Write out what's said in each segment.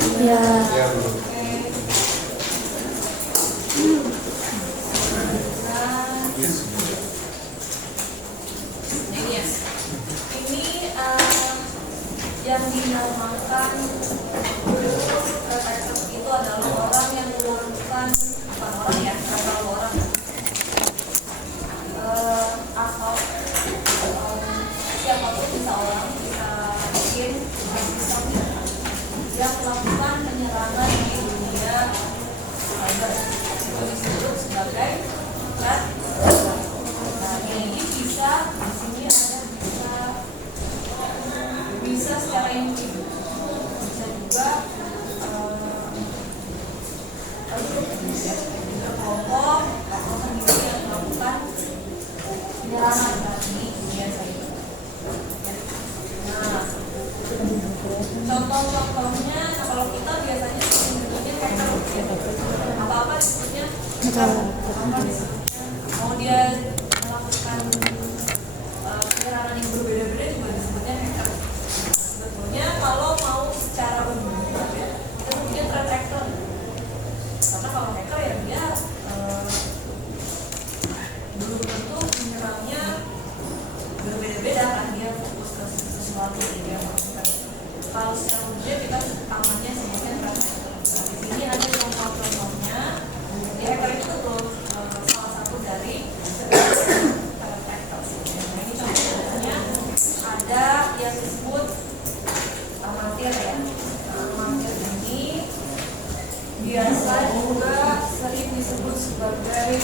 Ya. Yang dinamakan protector itu adalah orang yang melakukan, bukan orang ya, kalau orang atau siapapun bisa orang bisa bikin sistem yang melakukan penyerangan di dunia cyber itu disebut sebagai threat. Nah ini bisa di sini ada bisa secara individu, bisa juga kelompok atau sendiri yang melakukan penyerangan di dunia cyber. Nah, contoh-contohnya, kalau kita biasanya disebutnya hacker, apa-apa disebutnya hacker, apa disebutnya mau dia melakukan penyerangan yang berbeda-beda juga disebutnya hacker. Sebetulnya kalau mau secara umum ya, kita sebutnya threat actor. Karena kalau hacker ya dia belum tentu menyerangnya berbeda-beda kan, dia fokus ke sesuatu yang dia lakukan. Kalau secara umum kita amannya sebutnya threat actor. Nah, di sini ada contoh-contohnya. Di hacker itu betul salah satu dari threat actor. Nah ini contohnya ada yang disebut amatir ya. Amatir ini biasa juga sering disebut sebagai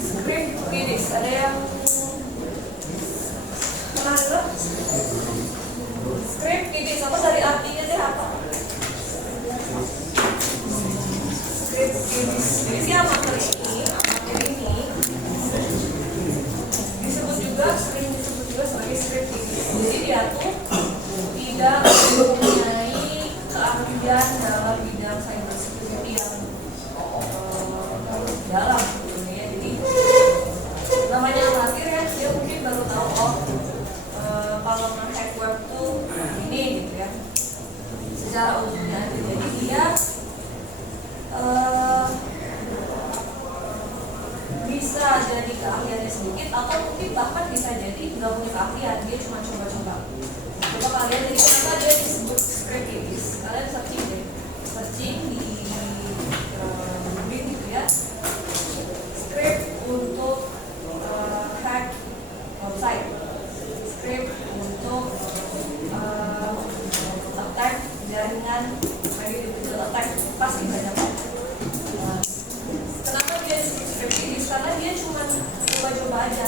script kidding. Ada yang pernah dengar? Script kidding sama dari artinya deh apa? Script kidding. Jadi si amatir ini disebut juga, sering disebut juga sebagai script kidding. Jadi dia tuh tidak mempunyai keahlian dalam bidang cyber security yang dalam gitu ya. Jadi namanya amatir ya, dia mungkin baru tahu kalau nge-hack web tuh ini gitu ya secara umumnya. Jadi dia bisa jadi keahliannya sedikit atau mungkin bahkan bisa jadi nggak punya keahlian, dia cuma coba-coba. Coba kalian, jadi kenapa dia disebut script kidding? Kalian searching deh, searching di Google gitu ya, script untuk hack website, script untuk attack jaringan, kayak gitu, attack pasti banyak. Kenapa dia disebut script kidding? Karena dia cuma coba-coba aja,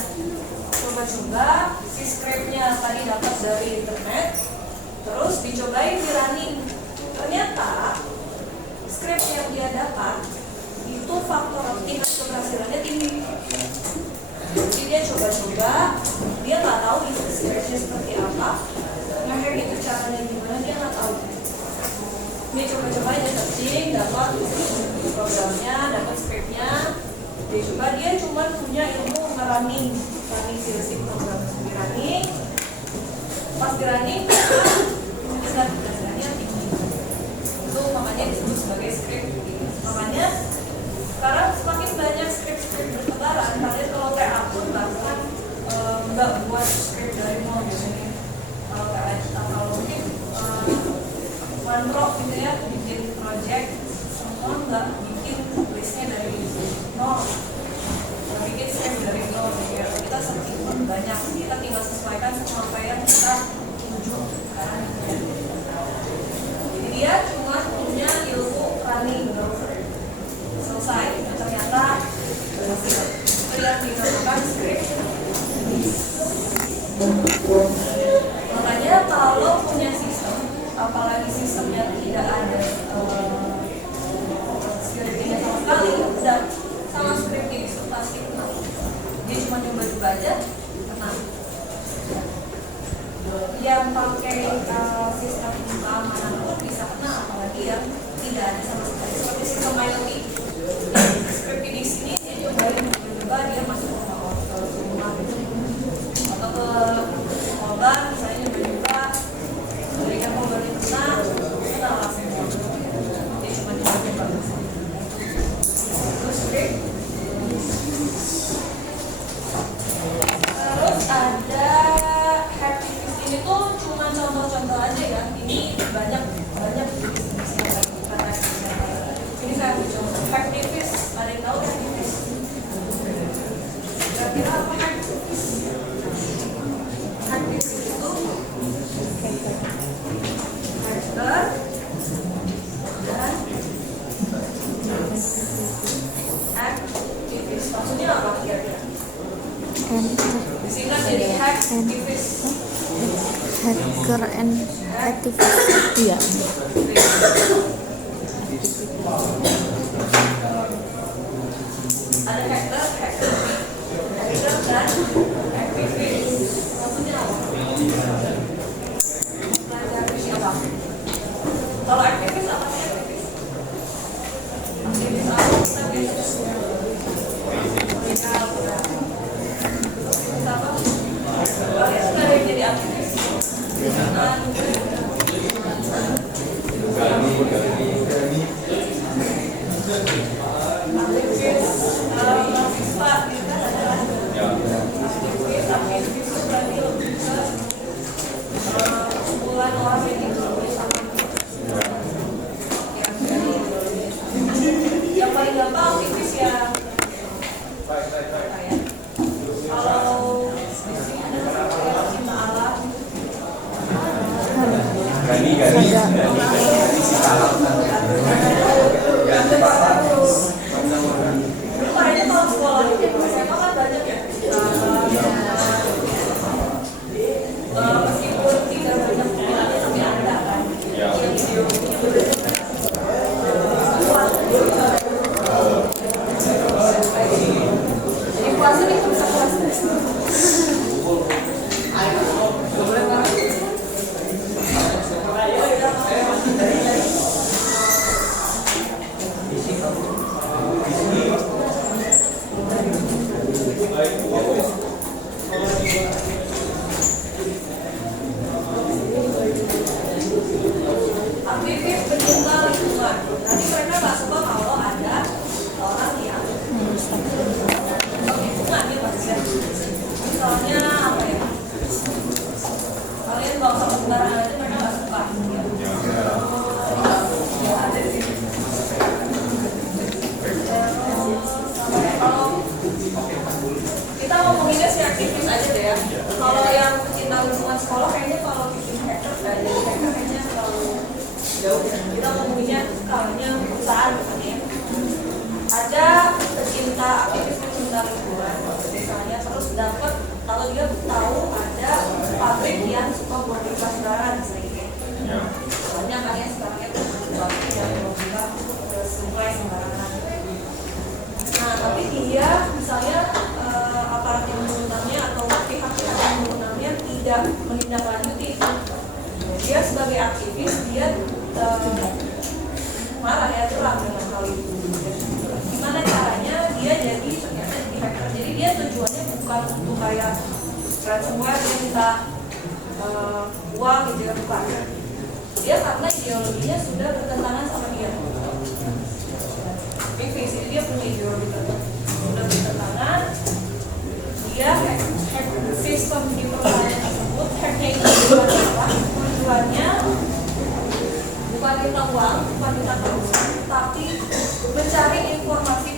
coba-coba si scriptnya tadi dapat dari internet, terus dicobain di running. Ternyata script yang dia dapat itu faktor tingkat keberhasilannya tinggi. Jadi dia coba-coba, dia nggak tahu isi scriptnya seperti apa, nge-hack itu caranya gimana, dia nggak tahu. Dia coba-coba aja searching, dapat programnya, dapat scriptnya. Dia coba, dia cuma punya ilmu nge-running si program di running. Pas di running, tingkat keberhasilannya tinggi. Itu makanya disebut sebagai script. Makanya sekarang semakin banyak script bertebaran. Kalian kalau kayak akun bahkan nggak buat script dari nol biasanya. Kalau kayak kalau mungkin OneDrive gitu ya, bikin project semua nggak bikin listnya dari nol, nggak bikin script dari nol. Ya kita searching pun banyak, kita tinggal sesuaikan sama apa yang kita tuju sekarang. Jadi dia cuma punya ilmu running selesai. Ternyata berhasil. Itu yang dinamakan script. Makanya kalau punya sistem, apalagi sistemnya tidak ada security-nya sama sekali, udah sama script itu pasti kena. Dia cuma coba-coba aja kena. Yang pakai sistem keamanan pun bisa kena, apalagi yang tidak ada sama sekali. Seperti sistem IoT, script di sini dia cobain coba dia masuk ke rumah gitu. disingkat jadi hack aktivis. Hacker and activist. Iya. Ada hacker dan aktivis. Maksudnya apa? Pelajari siapa? Kalau aktivis apa sih aktivis? Aktivis apa? Aktivis apa? Kalian sudah ada yang jadi aktivis? Yang paling gampang aktivis ya. Kalau cinta alam, kayaknya kalau sekolah di SMA kan banyak ya. Meskipun tidak banyak pilihannya tapi ada kan. Yang video jadi puasa nih bisa puasa. Aktivis pencinta lingkungan. Tadi mereka nggak suka kalau ada orang yang lingkungan ya maksudnya. Misalnya apa ya? Kalian bawa sama sembarangan aja mereka nggak suka. Ya ada sih. Kalau kita ngomonginnya si aktivis aja deh ya. Kalau yang pencinta lingkungan sekolah kayaknya kalau bikin hacker dan jadi hacker kayaknya terlalu jauh. Kita ngomonginnya skalanya perusahaan misalnya. Ada pecinta aktivis pecinta lingkungan misalnya terus dapat kalau dia tahu ada pabrik yang suka buang limbah sembarangan misalnya. Soalnya kalian sekarang itu pabrik yang buang limbah ke sungai sembarangan. Nah tapi dia misalnya aparat yang mengundangnya atau pihak-pihak yang mengundangnya tidak menindaklanjuti itu. Dia sebagai aktivis dia marah ya, curang dengan hal itu. Gimana caranya dia jadi ternyata jadi hacker. Jadi dia tujuannya bukan untuk kayak ransomware dia minta uang gitu ya, bukan. Dia karena ideologinya sudah bertentangan sama dia. Aktivis jadi dia punya ideologi sudah bertentangan. Dia hack sistem di perusahaan tersebut. Hacknya itu tujuannya apa? Tujuannya bukan minta uang, bukan minta terusan, tapi mencari informasi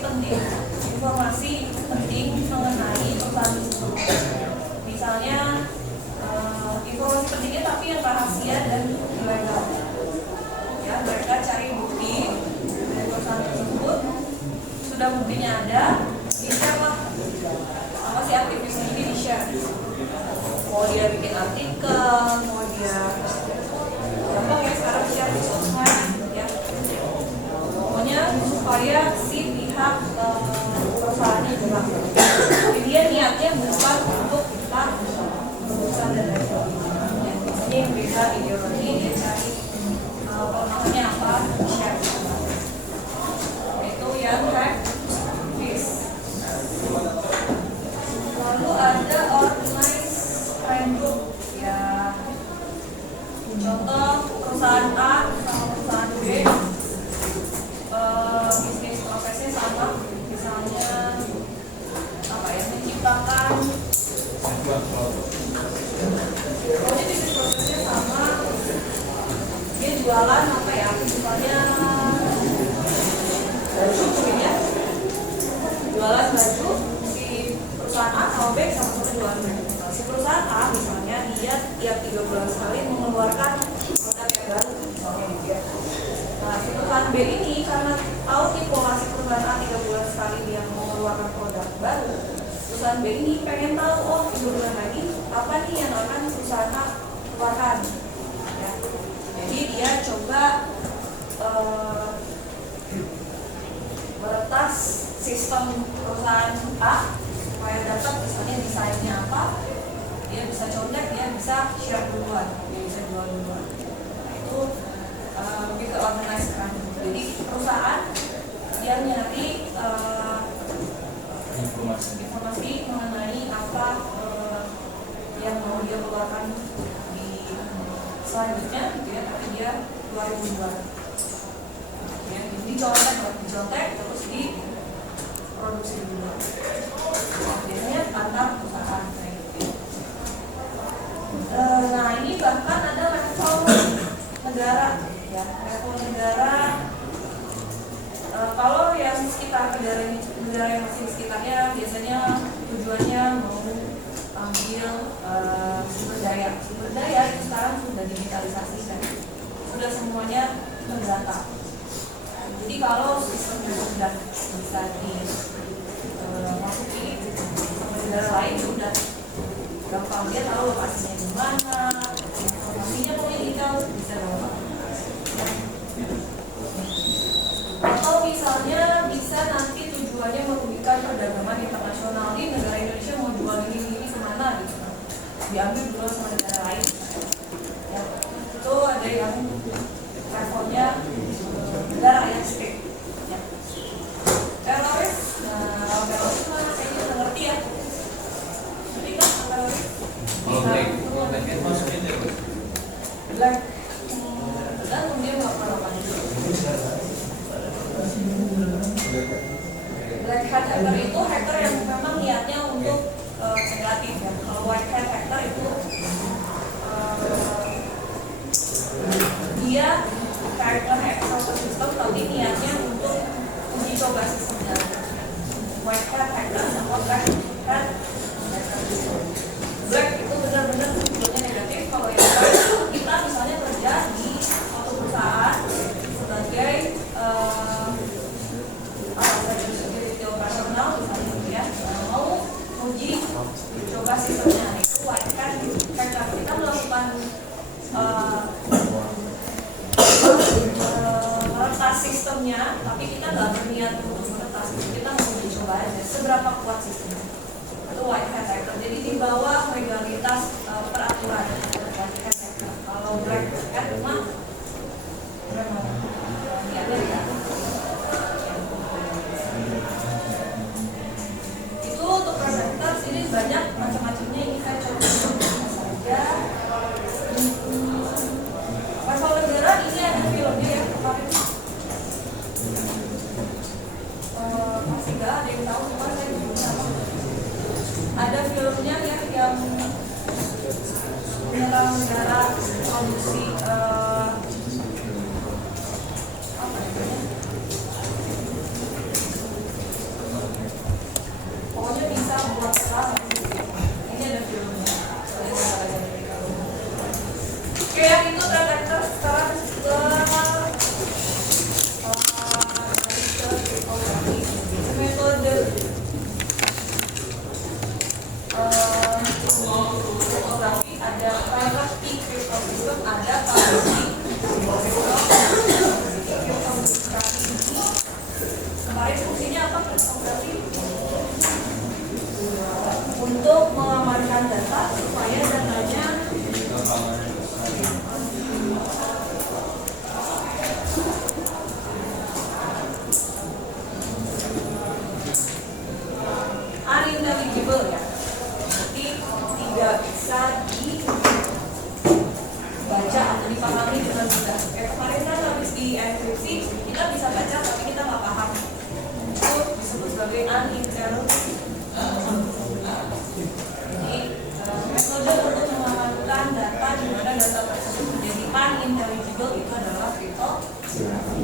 penting mengenai perusahaan tersebut. Misalnya informasi pentingnya tapi yang rahasia dan ilegal. Ya, mereka cari bukti dari perusahaan tersebut. Sudah buktinya ada, di-share lah sama si aktivisnya ini di-share. Mau dia bikin artikel, mau dia gampang ya sekarang share di sosmed ya. Pokoknya supaya si pihak perusahaannya jelas. Jadi dia niatnya bukan untuk kita perusahaan dan lain-lain. Ini yang beda ideologi dia cari namanya apa share. Itu yang hack bis. Lalu ada organize crime group ya. Contoh perusahaan A sama perusahaan B bisnis prosesnya sama, misalnya apa ya, menciptakan pokoknya bisnis prosesnya sama, dia jualan apa ya, misalnya baju mungkin ya, jualan baju. Si perusahaan A sama B sama-sama jualan baju. Si perusahaan A misalnya dia tiap 3 bulan sekali mengeluarkan produk yang baru misalnya gitu ya. Nah si perusahaan B ini karena tahu nih pola si perusahaan A 3 bulan sekali dia mengeluarkan produk baru, perusahaan B perusahaan B ini pengen tahu, oh 3 bulan lagi apa nih yang akan perusahaan A keluarkan ya. Jadi dia coba meretas sistem perusahaan A supaya dapat misalnya desainnya apa, dia bisa contek, dia bisa share duluan, dia bisa jual duluan. Nah, itu lebih ke organize kan. Jadi perusahaan dia nyari informasi mengenai apa yang mau dia keluarkan di selanjutnya gitu ya, tapi dia keluarin duluan ya, dicontek terus diproduksi duluan. Biasanya antar perusahaan kayak gitu. Nah ini bahkan ada level negara ya, level negara. Kalau yang sekitar negara yang masih di sekitarnya biasanya tujuannya mau ambil sumber daya itu sekarang sudah digitalisasi kan, sudah semuanya terdata. Jadi kalau sistemnya sudah bisa dimasuki sama negara lain, sudah gampang, dia tahu lokasinya di mana, informasinya pokoknya detail bisa gampang. Atau misalnya bisa nanti tujuannya merugikan perdagangan internasional, di negara Indonesia mau jual ini kemana gitu, diambil dulu sama negara lain ya. Itu ada yang levelnya negara yang strict ya. Teroris, nah teroris mah kayaknya udah ngerti ya. Jadi kan teroris black maksudnya itu black dan dia nggak pernah black hat hacker itu hacker yang memang niatnya untuk negatif ya. Kalau white hat hacker itu dia kayak nge-hack satu sistem tapi niatnya untuk uji coba sistemnya. White hat hacker sama black hat hacker. Black itu benar-benar tujuannya negatif. Kalau yang white itu kita misalnya kerja di suatu perusahaan sebagai security operasional misalnya gitu ya, mau uji coba sistemnya, itu white hat hacker. Kita melakukan meretas sistemnya, tapi kita nggak berniat untuk meretas, kita mau uji coba aja seberapa kuat sistemnya. Itu white hat hacker. Jadi di bawah legalitas peraturan white hat hacker. Kalau black hat mah niatnya ya. Itu untuk presenters ini banyak macam-macamnya, ini saya coba saja. Level negara ini ada filmnya ya kemarin. Masih nggak ada yang tahu, cuma saya belum tahu. Ada filmnya ya yang menyerang negara produksi apa namanya? Pokoknya bisa buat perang. Ini ada filmnya. Oke, yang itu terdetek sekarang ke metode kriptografi. Ada private key crypto system, ada public key kriptografi. Kemarin fungsinya apa kriptografi? Untuk mengamankan data supaya datanya unintelligible ya, jadi tidak bisa dibaca atau dipahami dengan mudah. Kayak kemarin kan habis di enkripsi kita bisa baca tapi kita nggak paham, itu disebut sebagai unintelligible. Jadi metode untuk mengamankan data di mana data tersebut menjadi unintelligible itu adalah kriptografi.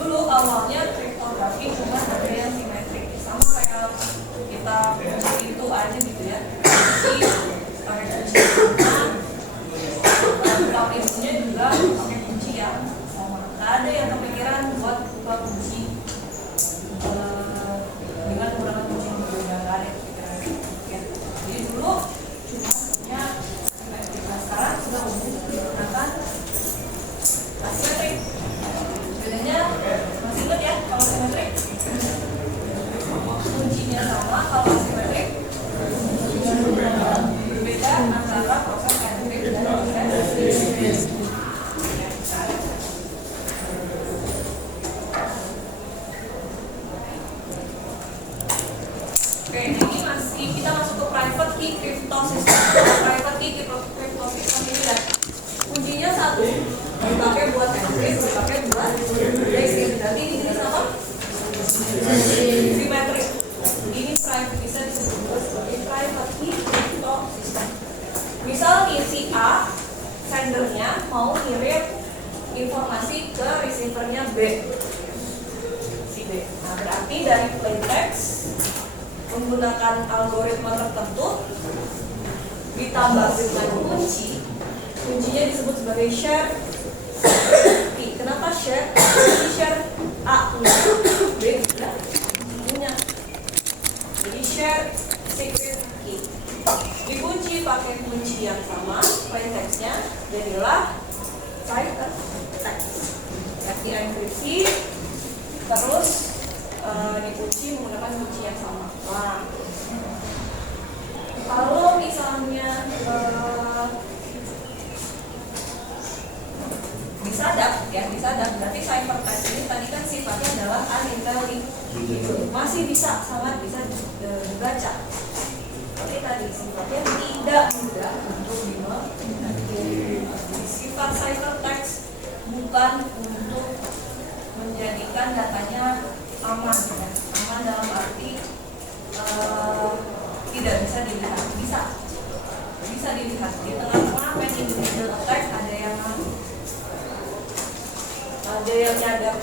Dulu awalnya kriptografi cuma ada yang simetrik, sama kayak kita itu aja gitu ya. Jadi pakai kunci sama, publishnya juga pakai kunci yang sama. Nggak ada yang kepikiran buat buka kunci asimetrik? Berbeda antara proses elektrik dan proses. Oke, ini masih kita masuk ke private key cryptosystem. Private key cryptosystem ini ya, kuncinya satu, dipakai buat encrypt, dipakai buat blocking. Jadi ini apa? Simetrik. Ini private, bisa disebut sebagai private key cryptosystem. Misal nih si A, sendernya mau ngirim informasi ke receivernya B, si B. Nah, berarti dari plaintext menggunakan algoritma tertentu ditambah dengan kuncinya disebut sebagai share key. Kenapa share? Share A punya, B juga punya. Jadi share secret key dikunci pakai kunci yang sama, plaintextnya jadilah ciphertext yang dienkripsi terus dikunci menggunakan kunci yang sama. Nah, kalau misalnya disadap, berarti ciphertext ini tadi kan sifatnya adalah unintelligible, masih bisa, sangat bisa dibaca. Tapi tadi sifatnya tidak mudah untuk dimengerti. Sifat ciphertext bukan untuk menjadikan datanya aman, ya. Aman dalam arti tidak bisa dilihat, bisa dilihat di tengah-tengah main individual attack ada yang nyadap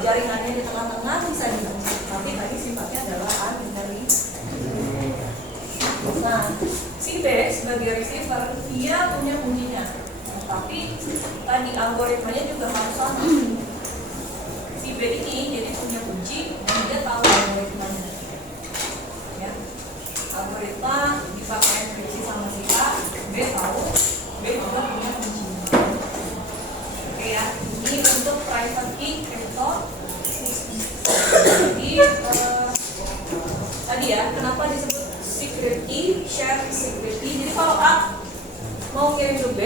jaringannya di tengah-tengah bisa dilihat, tapi tadi sifatnya adalah unintelligible. Nah, si B sebagai receiver dia punya kuncinya, tapi tadi algoritmanya juga harus sama. Si B ini jadi punya kunci dan dia tahu algoritmanya. Ya, algoritma dipakai enkripsi sama si A, B tahu, B juga punya kuncinya. Oke ya, ini untuk private key crypto. Jadi tadi ya, kenapa disebut secret key, share secret key? Jadi kalau A mau kirim ke B,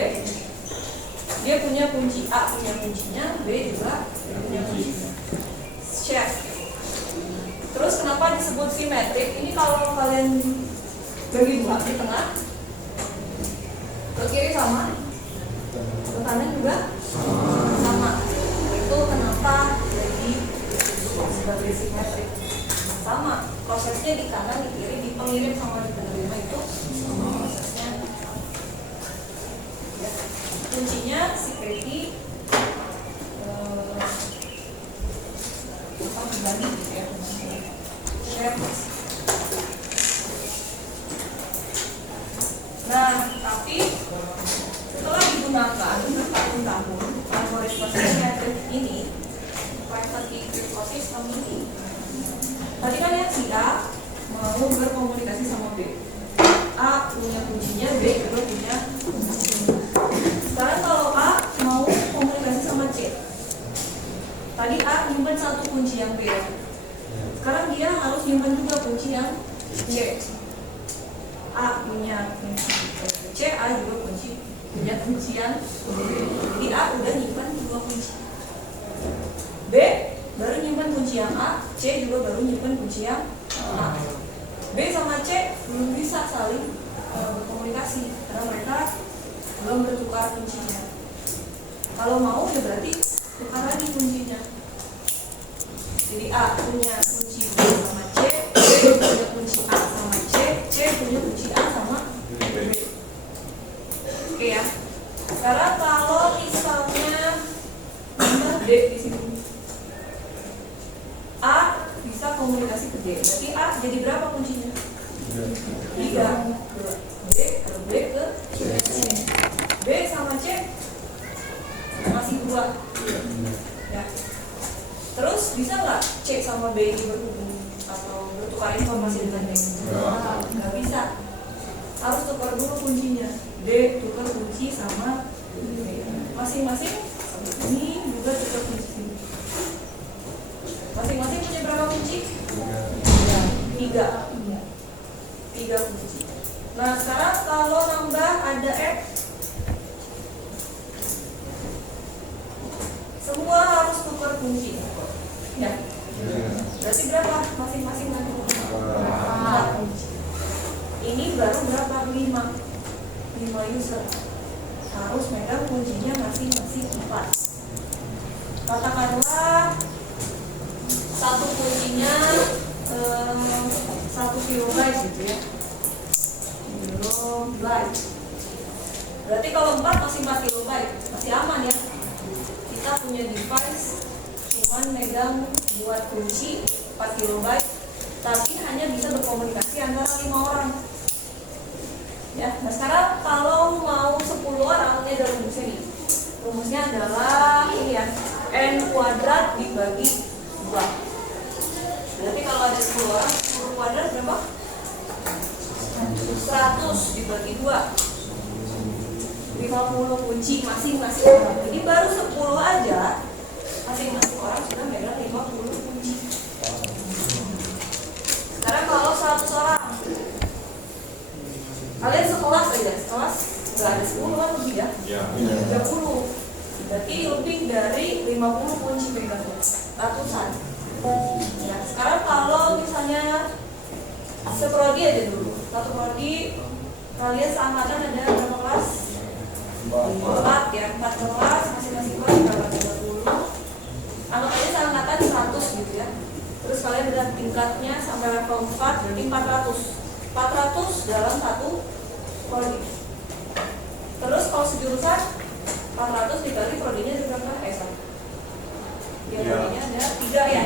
dia punya kunci, A punya kuncinya, B juga punya kuncinya. Share. Terus kenapa disebut simetrik? Ini kalau kalian bagi dua di tengah, ke kiri sama, ke kanan juga sama. Itu kenapa jadi disebut sebagai simetrik. Sama, prosesnya di kanan, di kiri, di pengirim sama di penerima itu sama prosesnya. Ya. Kuncinya secret key berbagi gitu ya, share. Nah, tapi setelah digunakan bertahun-tahun algoritma simetrik ini, private key crypto system ini, tadi kan ya si A mau berkomunikasi sama B, A punya kuncinya, B juga punya kuncinya. Sekarang kalau A mau komunikasi sama C, tadi A nyimpen satu kunci yang B, sekarang dia harus nyimpen juga kunci yang C. A punya kunci C, A juga punya kunci yang B. Jadi A udah nyimpen dua kunci. B baru nyimpen kunci yang A, C juga baru nyimpen kunci yang A. B sama C belum bisa saling berkomunikasi karena mereka belum bertukar kuncinya. Kalau mau ya berarti tukar lagi kuncinya. Jadi A punya kunci B sama C, B punya kunci A sama C, C punya kunci A sama B. Oke ya. Sekarang kalau misalnya D di sini, A bisa komunikasi ke D, berarti A jadi berapa kuncinya? 3. B ke B ke C. B sama C masih 2. Ya. Terus bisa nggak C sama B ini berhubung atau bertukar informasi dengan D? Nggak bisa. Harus tukar dulu kuncinya. D tukar kunci sama B. Masing-masing ini juga tukar kunci. Masing-masing punya berapa kunci? 3. 3 kunci. Nah sekarang kalau nambah ada X, semua harus tukar kunci ya. Berarti berapa masing-masing nanti? 4 kunci. Ini baru berapa? 5 user harus megang kuncinya masing-masing 4. Katakanlah satu kuncinya 1 kilobyte gitu ya. Kilobyte. Berarti kalau 4 masih 4 kilobyte, masih aman ya. Kita punya device cuman megang buat kunci 4 kilobyte, tapi hanya bisa berkomunikasi antara 5 orang. Ya, nah sekarang kalau mau 10 orang, ini ada rumusnya nih. Rumusnya adalah ini ya, n kuadrat dibagi 2. Berarti kalau ada 10 orang, 10 kuadrat berapa? 100 dibagi 2. 50 kunci masing-masing orang. Jadi baru 10 aja, masing-masing orang sudah megang 50 kunci. Sekarang kalau 100 orang, kalian sekelas aja, sekelas nggak ada 10 kan lebih ya? 30. Berarti lebih dari 50 kunci pegang, ratusan. Ya, sekarang kalau misalnya seprodi aja dulu, satu prodi kalian seangkatan ada berapa kelas? 4 ya, 4 kelas, masing-masing kelas berapa? 30. Anggap aja seangkatan 100 gitu ya. Terus kalian udah tingkatnya sampai level 4, berarti 400 dalam satu prodi. Terus kalau sejurusan 400 dikali prodinya juga berapa? Ya, prodinya ada 3 ya.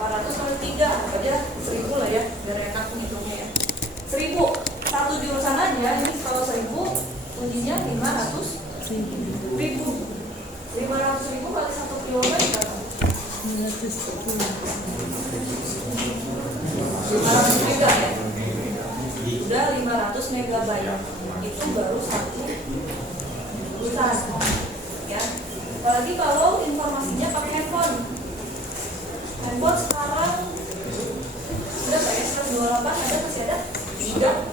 400 kali 3 aja 1000 lah ya, biar enak menghitungnya ya. 1000 satu jurusan aja, ini kalau 1000 kuncinya 500.000. 500.000 kali 1 kilometer berapa? 500 mega ya. Udah 500 megabyte. Itu baru satu jurusan ya. Apalagi kalau informasinya pakai handphone. Handphone sekarang sudah pakai 128 ada, masih ada 3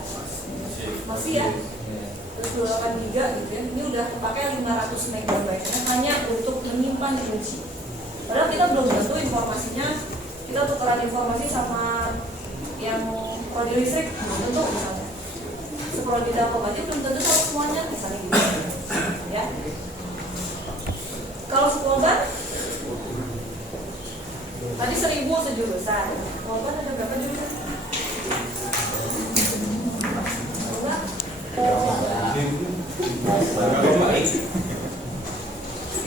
masih ya. Terus 28 giga gitu ya. Ini udah pakai 500 megabyte hanya untuk menyimpan kunci. Padahal kita belum tentu informasinya, kita tukeran informasi sama yang prodi listrik belum tentu misalnya. Seprodi Telkom aja belum tentu sama semuanya misalnya gitu. Ya. Kalau sekolah tadi 1000 sejurusan. Sekolah ada berapa jurusan?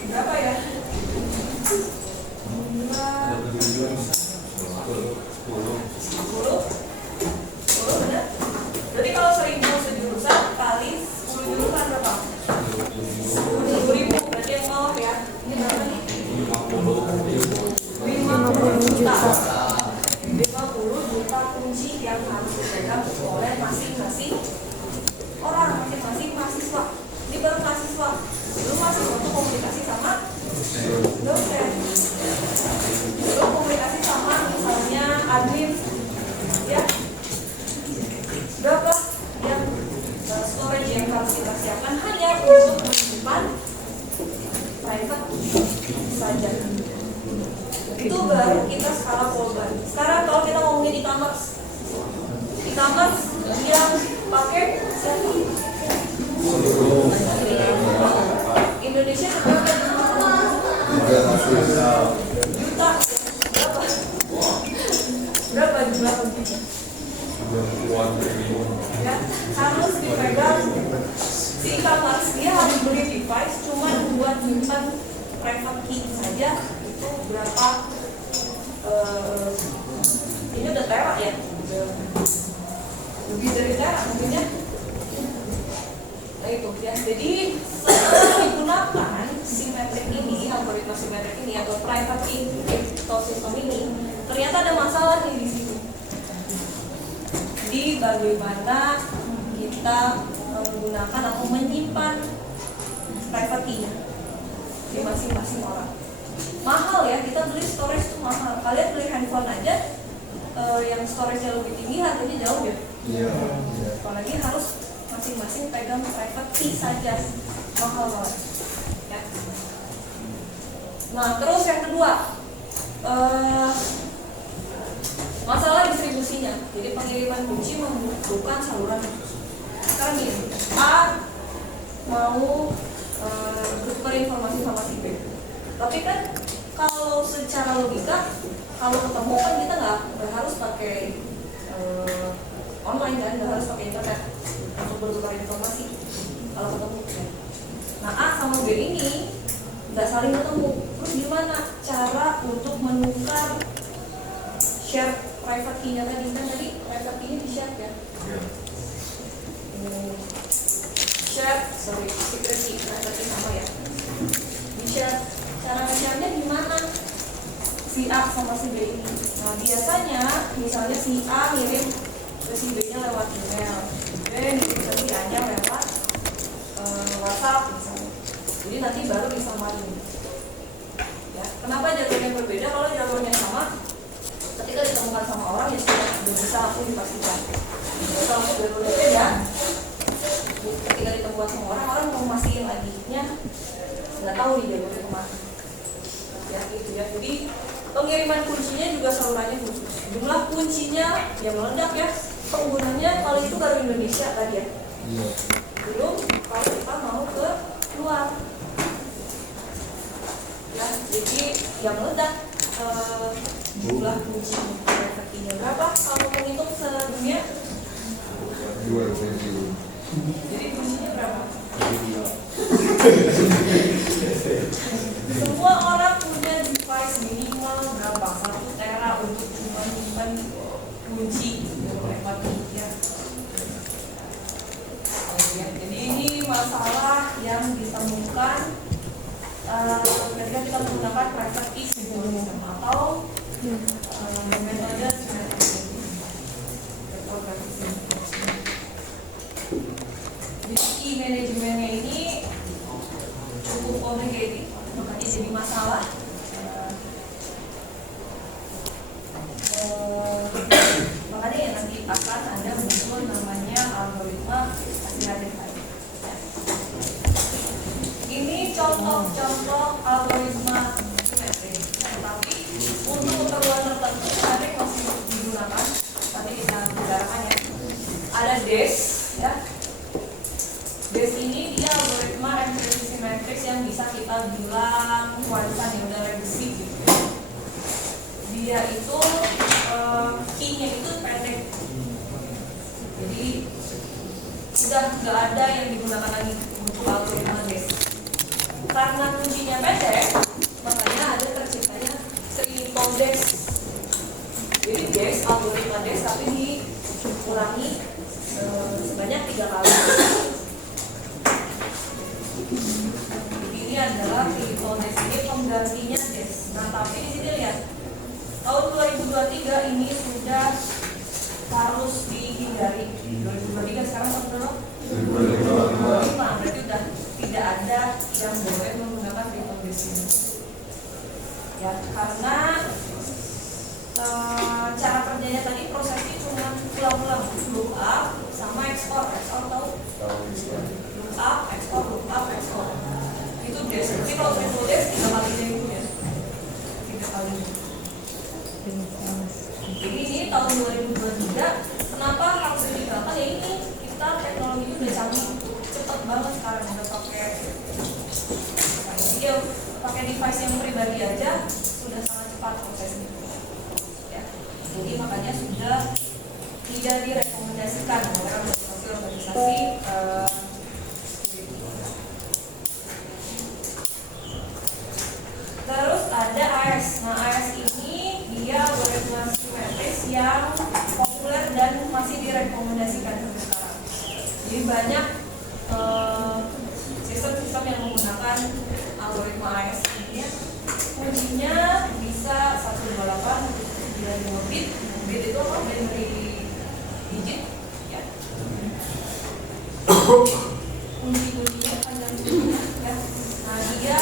Berapa ya? 10 benar? Berarti kalau 1000 sejurusan kali 10 jurusan berapa? 10.000. Berarti yang bawah ya. Ini berapa nih? 50 juta. 50 juta kunci yang harus dipegang oleh masing-masing orang, masing-masing mahasiswa. Ini baru mahasiswa. Belum mahasiswa untuk komunikasi sama dosen. Belum komunikasi sama misalnya admin. Ya. Berapa yang storage yang harus kita siapkan hanya untuk menyimpan private saja. Itu baru kita skala global. Sekarang kalau kita ngomongin e-commerce yang pakai Indonesia berapa juta? Berapa jumlah kunci? Ya, harus dipegang si e-commerce. Dia harus beli device cuma buat nyimpan private key saja. Itu berapa? Ini udah tera ya, lebih dari tera mungkin ya. Nah itu ya. Jadi setelah digunakan simetrik ini, algoritma simetrik ini atau private key crypto system ini, ternyata ada masalah nih di situ. Di bagaimana kita menggunakan atau menyimpan private key di masing-masing orang. Mahal ya, kita beli storage itu mahal. Kalian beli handphone aja yang storage-nya lebih tinggi harganya jauh ya. Iya. Apalagi harus masing-masing pegang private key saja, mahal banget ya. Nah terus yang kedua, masalah distribusinya. Jadi pengiriman kunci membutuhkan saluran khusus. Sekarang gini, A mau bertukar informasi sama si B, tapi kan kalau secara logika kalau ketemu kan kita nggak harus pakai online kan, nggak harus pakai internet untuk bertukar informasi kalau ketemu. Nah A sama B ini nggak saling ketemu, terus gimana cara untuk menukar share private key-nya tadi? Kan tadi private key-nya di share ya. Share, secret key, private key sama ya. Di share, cara nge-share-nya gimana? Si A sama si B ini. Nah biasanya, misalnya si A ngirim ke si B-nya lewat email, B ngirim ke si A-nya lewat WhatsApp misalnya. Jadi nanti baru disamain. Ya, kenapa jalurnya berbeda? Kalau jalurnya sama, ketika ditemukan sama orang ya sudah bisa langsung dipastikan. Kalau aku jalurnya beda, ketika ditemukan sama orang mau mastiin lagi nya nggak tahu di jalurnya kemana. Ya gitu ya. Jadi pengiriman kuncinya juga salurannya khusus. Jumlah kuncinya yang meledak ya. Penggunanya kalau itu baru Indonesia tadi ya. Belum kalau kita mau ke luar. Ya, jadi yang meledak jumlah kunci private key-nya berapa? Kalau menghitung sedunia? 2. Jadi kuncinya berapa? Semua orang punya device minimal berapa? 1 tera untuk cuma nyimpan kunci private key ya. Jadi ini masalah yang ditemukan ketika kita menggunakan private key sebelumnya atau metode jadi key manajemennya ini cukup complicated, makanya jadi masalah. Makanya ya nanti akan ada muncul namanya algoritma identifier. Ini contoh-contoh algoritma simetrik. Tapi untuk keperluan tertentu simetrik masih digunakan. Nanti kita bicarakan ya. Ada DES ya. DES ini dia algoritma entropy simetris yang bisa kita bilang warisan yang udah legacy gitu. Dia itu key-nya itu pendek. Jadi sudah nggak ada yang digunakan lagi untuk algoritma DES. Karena kuncinya pendek, makanya ada terciptanya triple DES. Jadi DES, algoritma DES tapi diulangi sebanyak 3 kali. Ini adalah triple DES, ini penggantinya DES. Nah tapi di sini lihat, tahun 2023 ini sudah harus dihindari. 2023 sekarang tahun berapa? 2025, berarti udah tidak ada yang boleh menggunakan triple DES ini. Ya, karena cara kerjanya tadi prosesnya cuma ulang-ulang lookup sama ekspor tahu? Lookup, ekspor, lookup, ekspor. Itu DES. Jadi kalau triple DES 3 kali itu ya. 3 kali. Jadi ini tahun 2023, kenapa harus ditinggalkan? Ya ini kita teknologi itu udah canggih, cepet banget sekarang udah pakai device yang pribadi aja sudah sangat cepat prosesnya. Ya. Jadi makanya sudah tidak direkomendasikan oleh organisasi Terus ada AES. Nah AES ini dia algoritma simetris yang populer dan masih direkomendasikan sampai sekarang. Jadi banyak sistem-sistem yang menggunakan algoritma AES ini. Kuncinya bisa 128, 192 bit. Bit itu apa? Binary digit. Ya. Kunci-kuncinya panjang kuncinya. Ya. Nah dia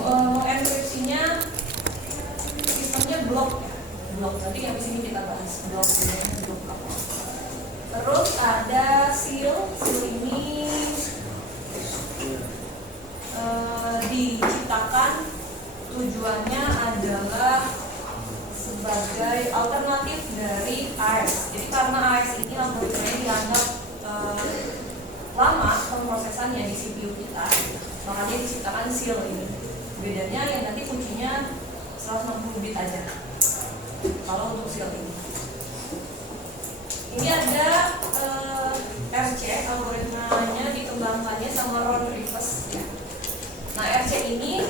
mengenkripsinya sistemnya blok AES. Jadi karena AES ini algoritmanya dianggap lama pemrosesannya di CPU kita, makanya diciptakan seal ini. Bedanya yang nanti kuncinya 160 bit aja kalau untuk seal ini. Ini ada RC, algoritmanya dikembangkannya sama Ron Rivers ya. Nah RC ini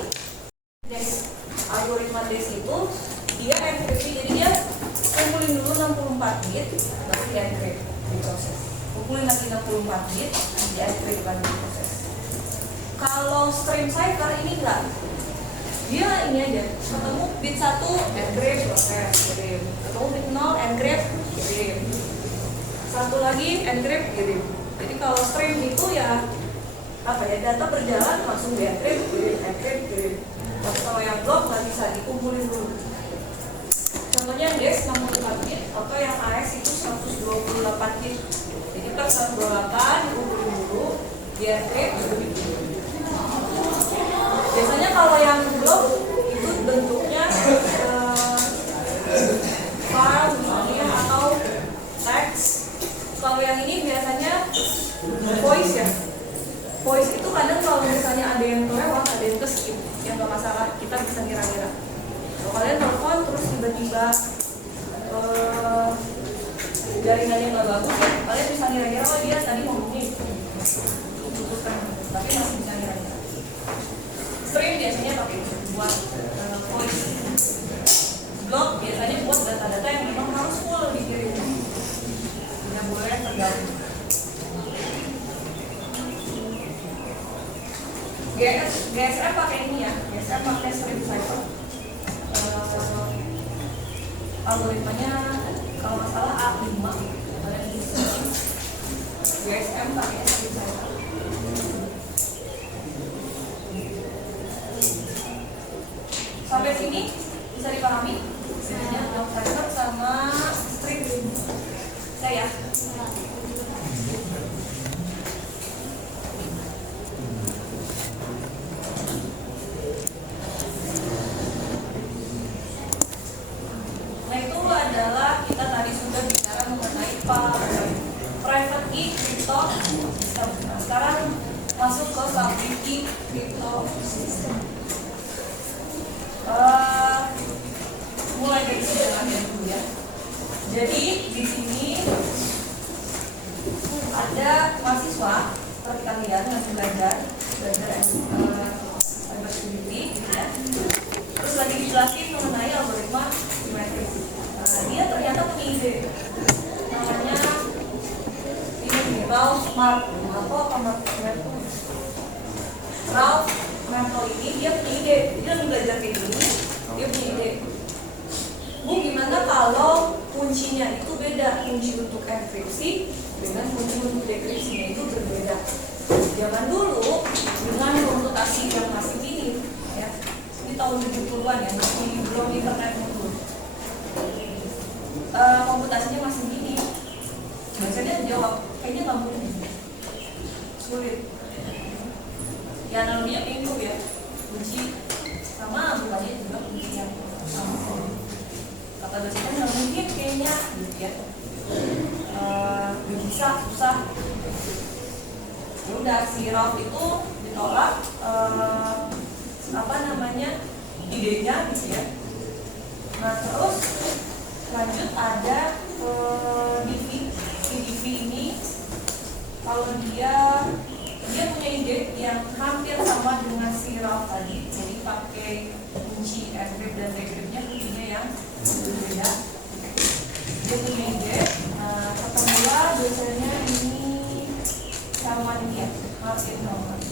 algoritma DES itu dia enkripsi, jadi dia kumpulin dulu 64 bit baru di encrypt, diproses. Kumpulin lagi 64 bit di encrypt lagi diproses. Kalau stream cipher ini enggak, dia ini aja ketemu bit 1 encrypt proses kirim, ketemu bit 0 encrypt kirim, satu lagi encrypt kirim. Jadi kalau stream itu ya apa ya, data berjalan langsung di encrypt kirim. Tapi kalau yang block nggak bisa, dikumpulin dulu. Contohnya yang DES 64 bit atau yang AES itu 128 bit. Jadi per 128 dikumpulin dulu, di encrypt baru dikirim. Biasanya kalau yang block itu bentuknya file misalnya atau teks. Kalau yang ini biasanya voice ya. Voice itu kadang kalau misalnya ada yang kelewat, ada yang keskip, yang nggak masalah, kita bisa ngira-ngira. Kalau kalian telepon terus tiba-tiba jaringannya nggak bagus ya, kalian bisa ngira-ngira oh dia tadi ngomongnya itu, tapi masih bisa ngira-ngira. Stream biasanya pakai buat voice. Block biasanya buat data-data yang memang harus full dikirim, nggak boleh tergabung. GSM pakai ini ya, GSM pakai stream cipher. Algoritmanya kalau nggak salah A5, kalian bisa. GSM pakai stream cipher. Sampai sini bisa dipahami? Bedanya block cipher sama stream. Saya. Kita tadi sudah bicara mengenai private key crypto system. Nah, sekarang masuk ke public key crypto system. Mulai dari sejarahnya dulu ya. Jadi di sini ada mahasiswa seperti kalian masih belajar cybersecurity, gitu ya. Terus lagi dijelasin mengenai algoritma simetris. Dia ternyata punya ide namanya ini Ralph Martel ini dia punya ide. Dia lagi belajar kayak gini, dia punya ide. Bu, gimana kalau kuncinya itu beda, kunci untuk enkripsi dengan kunci untuk dekripsinya itu berbeda. Zaman dulu dengan komputasi yang masih minim ya, ini tahun 70-an ya, masih belum internet dulu. Komputasinya masih minim, biasanya jawab kayaknya nggak mungkin, sulit. Ya analoginya pintu ya, kunci sama bukannya juga kunci yang sama. Kata dosennya nggak mungkin kayaknya, gitu ya. Bisa susah. Ya udah si Ralph itu ditolak idenya gitu ya. Nah terus lanjut ada DV ini, kalau dia punya ide yang hampir sama dengan si Ralph tadi, jadi pakai kunci encrypt dan decryptnya kuncinya yang berbeda. Dia punya ide, ketemulah biasanya ini sama dia, Martin Norman.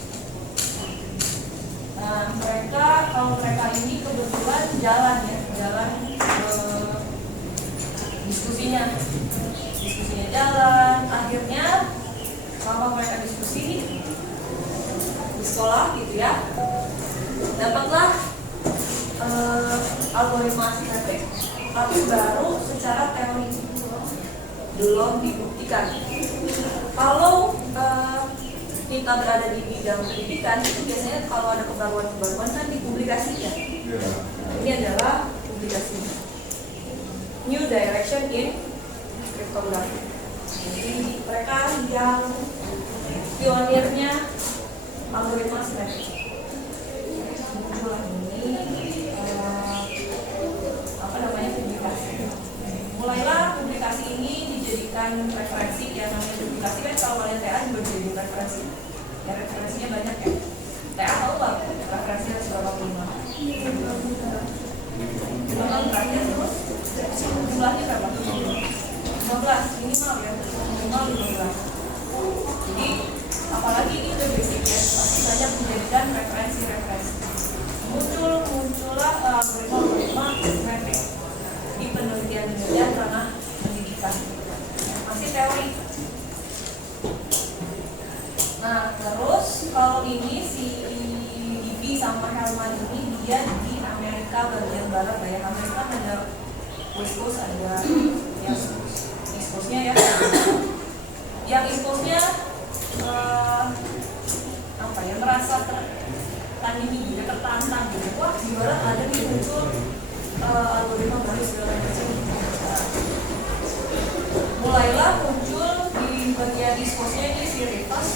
Nah kalau mereka ini kebetulan jalan diskusinya jalan, akhirnya selama mereka diskusi di sekolah gitu ya, dapatlah algoritma simetrik, tapi baru secara teori, belum dibuktikan. Kalau kita berada di bidang pendidikan itu biasanya kalau ada kebaruan kan dipublikasikan. Ini adalah publikasinya. New Direction in kriptografi. Jadi mereka yang pionirnya algoritma simetrik. Muncullah ini publikasi. Mulailah publikasi ini dijadikan referensi. Yang namanya publikasi kan kalau kalian TA juga dijadikan referensi. Ya referensinya banyak ya. TA tahu nggak referensinya berapa 5? Terakhir terus jumlahnya berapa? 15 minimal ya, minimal 15. Jadi apalagi ini udah basic ya, pasti banyak menjadikan referensi-referensi. Muncullah algoritma simetrik di penelitian ranah pendidikan. Masih teori. Nah terus kalau ini si Ivy sama Hellman ini dia di Amerika bagian barat ya. Amerika ada West Coast, ada yang East Coast-nya ya. Yang East Coast-nya apa ya, merasa tandingi juga, tertantang gitu. Wah di barat ada nih muncul algoritma baru segala macam. Mulailah muncul di bagian East Coast-nya ini si Rivas,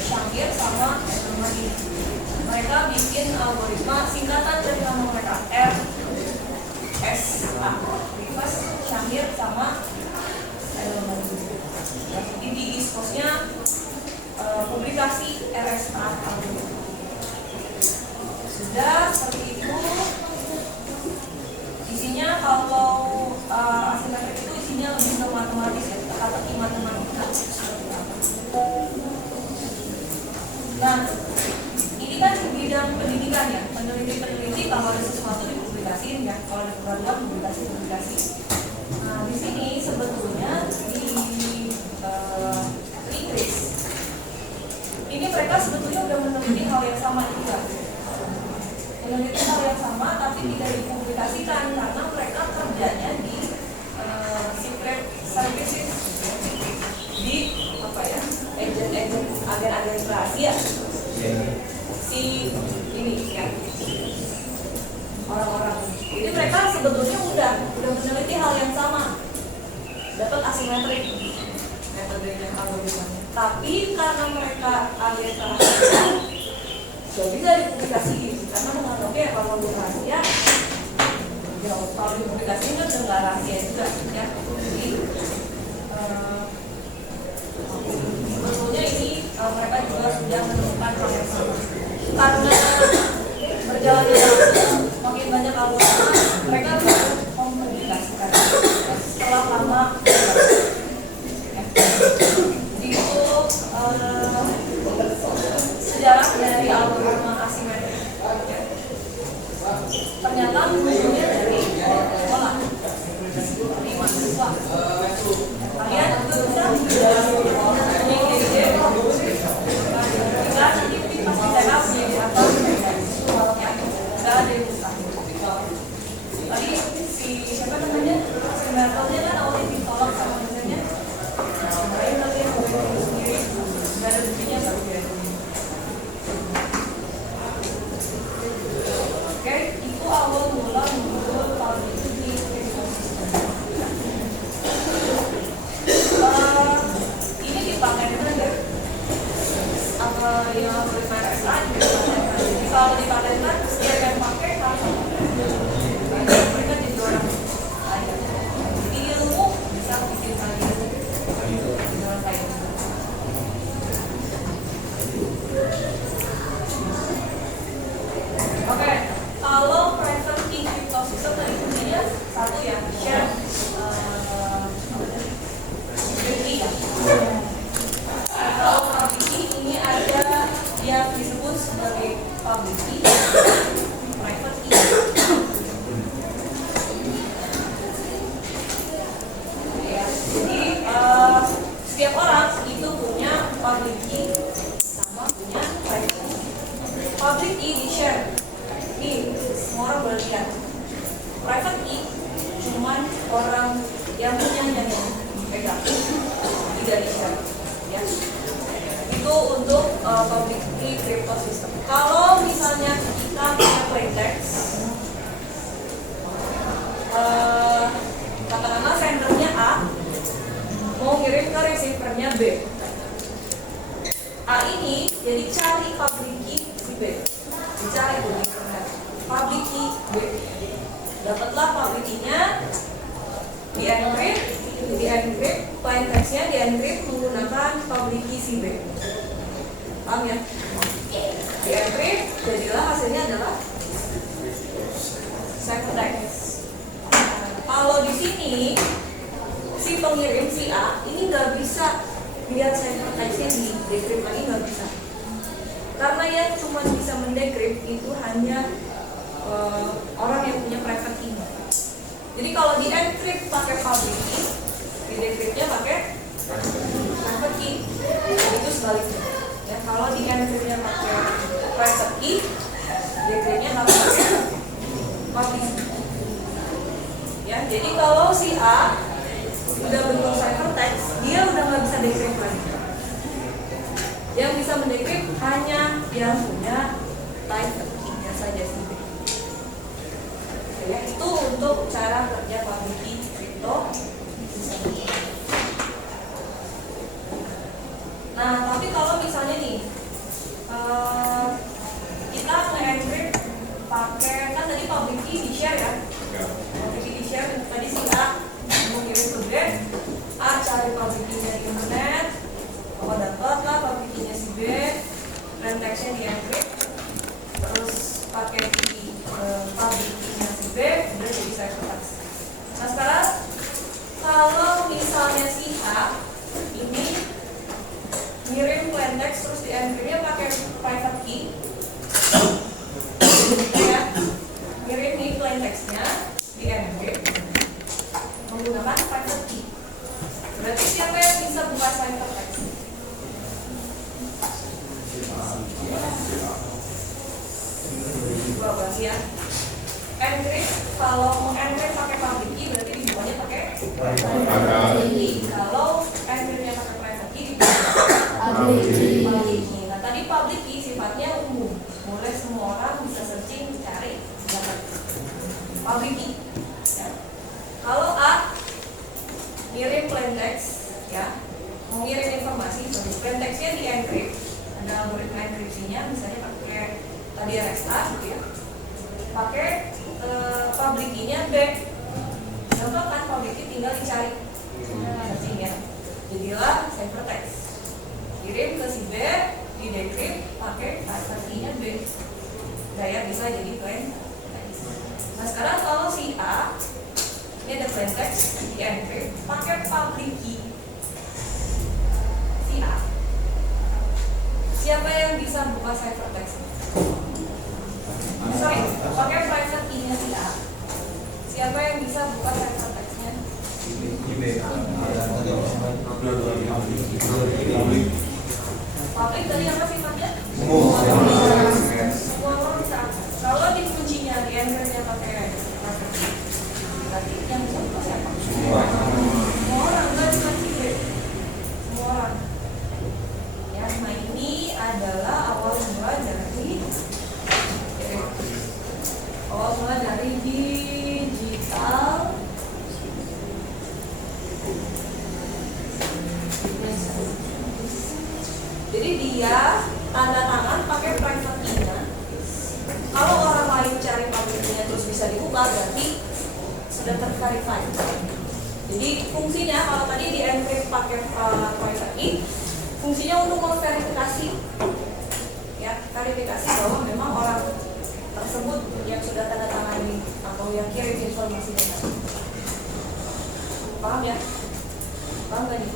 Shangir sama Hellman ini. Mereka bikin algoritma singkatan dari nama mereka RSA, Rivas, Shangir sama Hellman. Jadi di East Coast-nya publikasi RSA algoritma. Sudah seperti itu. Isinya kalau asimetrik itu isinya lebih ke matematis ya, teka-teki matematika seperti apa. Nah, ini kan bidang pendidikan ya, peneliti kalau ada sesuatu dipublikasiin ya, kalau ada keperluan publikasi. Nah, di sini sebetulnya di Inggris ini mereka sebetulnya udah meneliti hal yang sama juga. Meneliti hal yang sama tapi tidak dipublikasikan karena mereka kerjanya di secret services, di apa ya, agen-agen rahasia si ini ya, orang-orang. Jadi mereka sebetulnya udah meneliti hal yang sama, dapat asimetrik metodenya algoritmanya. Tapi karena mereka agen rahasia gak bisa dipublikasiin karena menganggapnya kalau rahasia ya kalau dipublikasiin kan udah nggak rahasia juga ya. Jadi sebetulnya ini mereka juga sudah menemukan hal yang sama. Karena berjalannya waktu makin banyak algoritma, mereka baru mempublikasikan setelah lama. Sejarah dari algoritma asimetrik ternyata munculnya dari sekolah, dari mahasiswa. Kalian juga bisa mengikuti kita nanti pasti saya punya apa ya, nggak ada yang mustahil. Tadi si siapa namanya, si mentornya kan awalnya ditolak sama dosennya, lain lagi yang sendiri nggak ada buktinya baru dia. Oke, itu awal mula muncul publicity ecosystem. Ini dipatenkan ya, apa yang algoritma RSA juga dipatenkan. Jadi kalau dipatenkan, setiap yang pakai harus mereka jadi orang kaya. Jadi ilmu bisa bikin kaya jadi orang kaya. Oke, kalau private key crypto system tadi fungsinya satu ya, share secret key ya. Kalau public key ini ada yang disebut sebagai public key, private key. Ya, jadi setiap orang itu punya public key sama punya private key. Public key di share. Nih, semua orang boleh lihat. Private key cuman orang yang punya yang pegang, tidak di-share. Ya. Itu untuk public key crypto system. Kalau misalnya kita punya plaintext, katakanlah sendernya A, mengirim ke receivernya B. A ini jadi cari public key si B, dicari di internet public key B. Dapatlah public key-nya, di-encrypt, plain text-nya di-encrypt menggunakan public key si B. Paham ya? Di-encrypt, jadilah hasilnya adalah ciphertext. Kalau di sini si pengirim si A ini nggak bisa lihat ciphertext-nya di decrypt lagi, nggak bisa. Karena yang cuma bisa mendecrypt itu hanya orang yang punya private key. Jadi kalau di encrypt pakai public key, di decryptnya pakai private key. Itu sebaliknya. Ya, kalau di encryptnya pakai private key, decryptnya harus pakai public key. Ya, jadi kalau si A udah bentuk ciphertext, dia udah nggak bisa decrypt lagi. Yang bisa mendecrypt hanya yang punya private key-nya saja sih. Ya, itu untuk cara kerja public key crypto. Nah, tapi kalau misalnya nih kita nge-encrypt pakai, kan tadi public key di share ya. Public key di share tadi si A mengirim ke B, A cari public key-nya di internet, kalau dapat lah public key-nya si B, plain text-nya di-encrypt, terus pakai public key-nya si B, udah jadi ciphertext. Nah sekarang kalau misalnya si A ini ngirim plain text terus di-encrypt-nya pakai private key, ya, ngirim nih plain text-nya di-encrypt menggunakan private key. Berarti siapa yang bisa buka ciphertext? Dua berarti ya. Encrypt, kalau mau encrypt pakai public key berarti dibukanya pakai private key. Kalau encryptnya pakai private key dibukanya public key. Nah tadi public key sifatnya umum, boleh semua orang bisa searching, cari, dapat public key. Ya. Kalau A ngirim plain text, ya, mau ngirim informasi, jadi plain textnya di encrypt, ada algoritma enkripsinya, misalnya pakai tadi RSA, gitu ya, pakai public key-nya B. Contoh kan public key tinggal dicari, searching ya, jadilah ciphertext. Kirim ke si B, di decrypt, pakai private key-nya B. Saya bisa jadi plain text. Nah sekarang kalau si A ini ada plain text di encrypt pakai public key si A. Siapa yang bisa buka ciphertext? Sorry, pakai private key-nya si A. Siapa yang bisa buka ciphertext-nya? Public tadi apa sifatnya? Semua orang bisa. Kalau di kuncinya di encrypt-nya pakai private key, berarti yang bisa buka siapa? Semua orang, nggak cuma si B. Semua orang. Ya, nah ini adalah awal mula dari digital jadi dia tanda tangan pakai private key-nya. Kalau orang lain cari public key-nya terus bisa dibuka, berarti sudah terverified. Jadi fungsinya kalau tadi di encrypt pakai private key, fungsinya untuk memverifikasi, ya, verifikasi bahwa memang orang tersebut yang sudah tanda tangani atau yang kirim informasi data. Paham ya? Paham gak nih?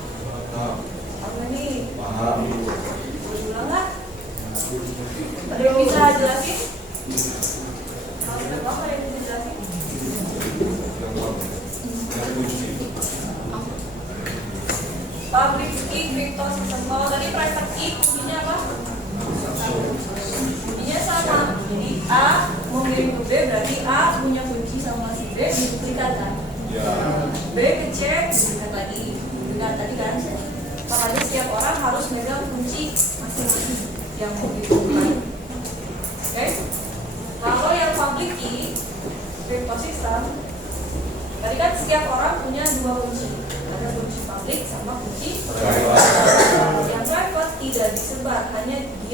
Paham gak nih? Paham. Boleh ulang gak? Ada yang bisa jelasin? Kalau tidak apa yang bisa jelasin? Public key, crypto system. Kalau tadi private key, fungsinya apa? Fungsinya sama. Jadi A mengirim ke B, berarti A punya kunci sama si B, duplikat kan? B ke C, duplikat lagi. Duplikat tadi kan? Makanya setiap orang harus megang kunci masing-masing yang mau dibuka. Oke? Kalau yang public key, crypto system, tadi kan setiap orang punya dua kunci. Ada kunci public sama kunci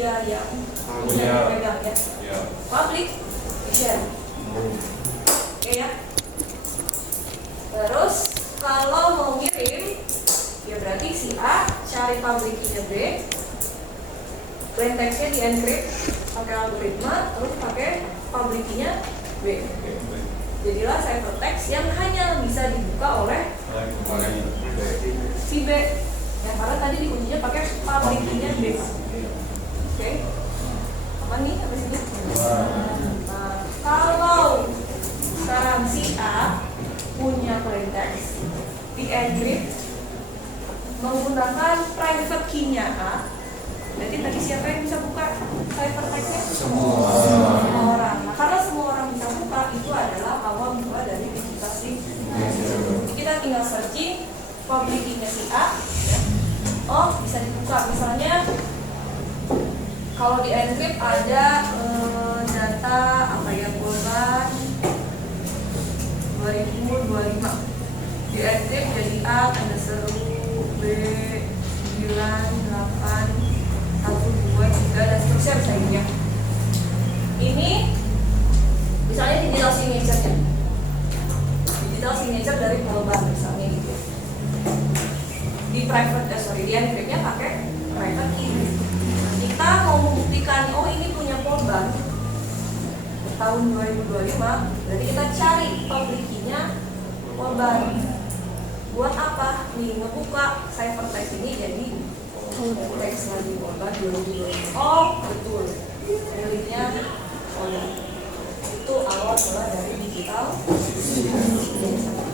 dia yang punya pegang ya. Publication. Oke ya. Terus kalau mau ngirim ya berarti si A cari public key-nya B, plain text-nya di encrypt pakai algoritma, terus pakai public key-nya B. Jadilah ciphertext yang hanya bisa dibuka oleh si B. Ya karena tadi dikuncinya pakai public key-nya B. Oke. Apa nih habis ini? Nah, kalau sekarang si A punya plain text di encrypt menggunakan private key-nya A, berarti tadi siapa yang bisa buka ciphertext-nya? Semua orang. Nah, karena semua orang bisa buka, itu adalah awal mula dari digital signature. Jadi kita tinggal searching public key-nya si A, ya. Oh bisa dibuka. Misalnya kalau di encrypt ada data apa ya, bulan 2025 di encrypt jadi A tanda seru B 9 8 1 2 3 dan seterusnya bisa ini ya. Ini misalnya digital signature-nya, digital signature dari polban misalnya gitu. Di di encrypt-nya pakai private key. Nah, kita mau membuktikan oh ini punya polban tahun 2025, berarti kita cari public key-nya polban. Buat apa? Nih ngebuka ciphertext ini jadi teks lagi polban 2025. Oh betul, miliknya polban. Itu awal mula dari digital signature.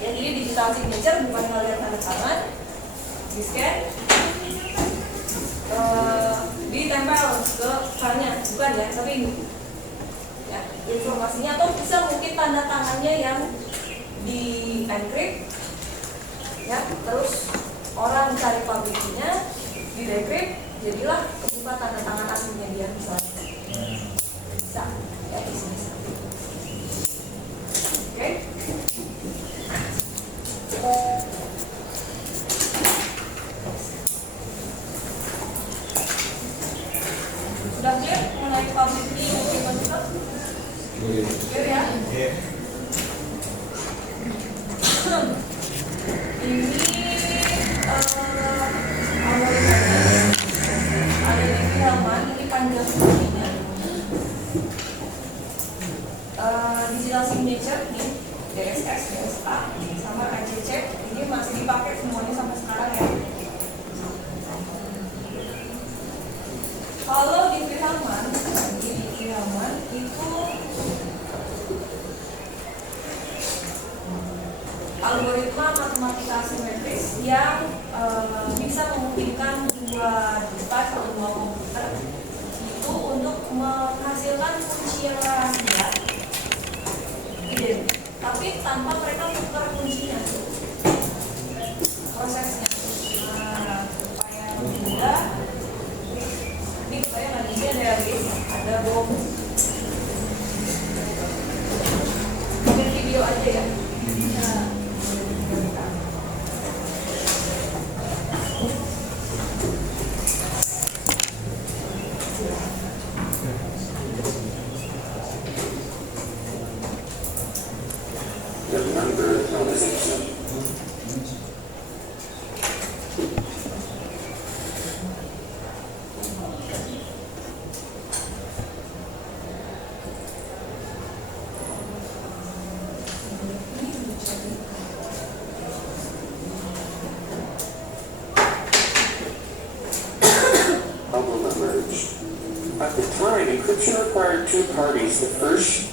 Jadi digital signature bukan melihat tanda tangan, di scan, ditempel ke filenya, bukan ya, tapi ini ya, informasinya atau bisa mungkin tanda tangannya yang di encrypt ya, terus orang cari public key-nya di decrypt, jadilah kebuka tanda tangan aslinya dia misalnya. Bisa ya, bisa. Oke. Sudah clear mengenai public key dan juga? Clear ya? Ini ada di halaman, ini panjang buktinya. Digital signature nih, DSS, DSA, sama ACC, ini masih dipakai semuanya sampai sekarang ya. Kalau di Firman, itu algoritma matematika asimetris yang bisa memungkinkan dua device atau dua komputer itu untuk menghasilkan kunci yang rahasia, tapi tanpa mereka tukar kuncinya. Prosesnya supaya mudah. Ini supaya nanti ada list, ada bom. Mungkin video aja ya. At the time, encryption required two parties. The first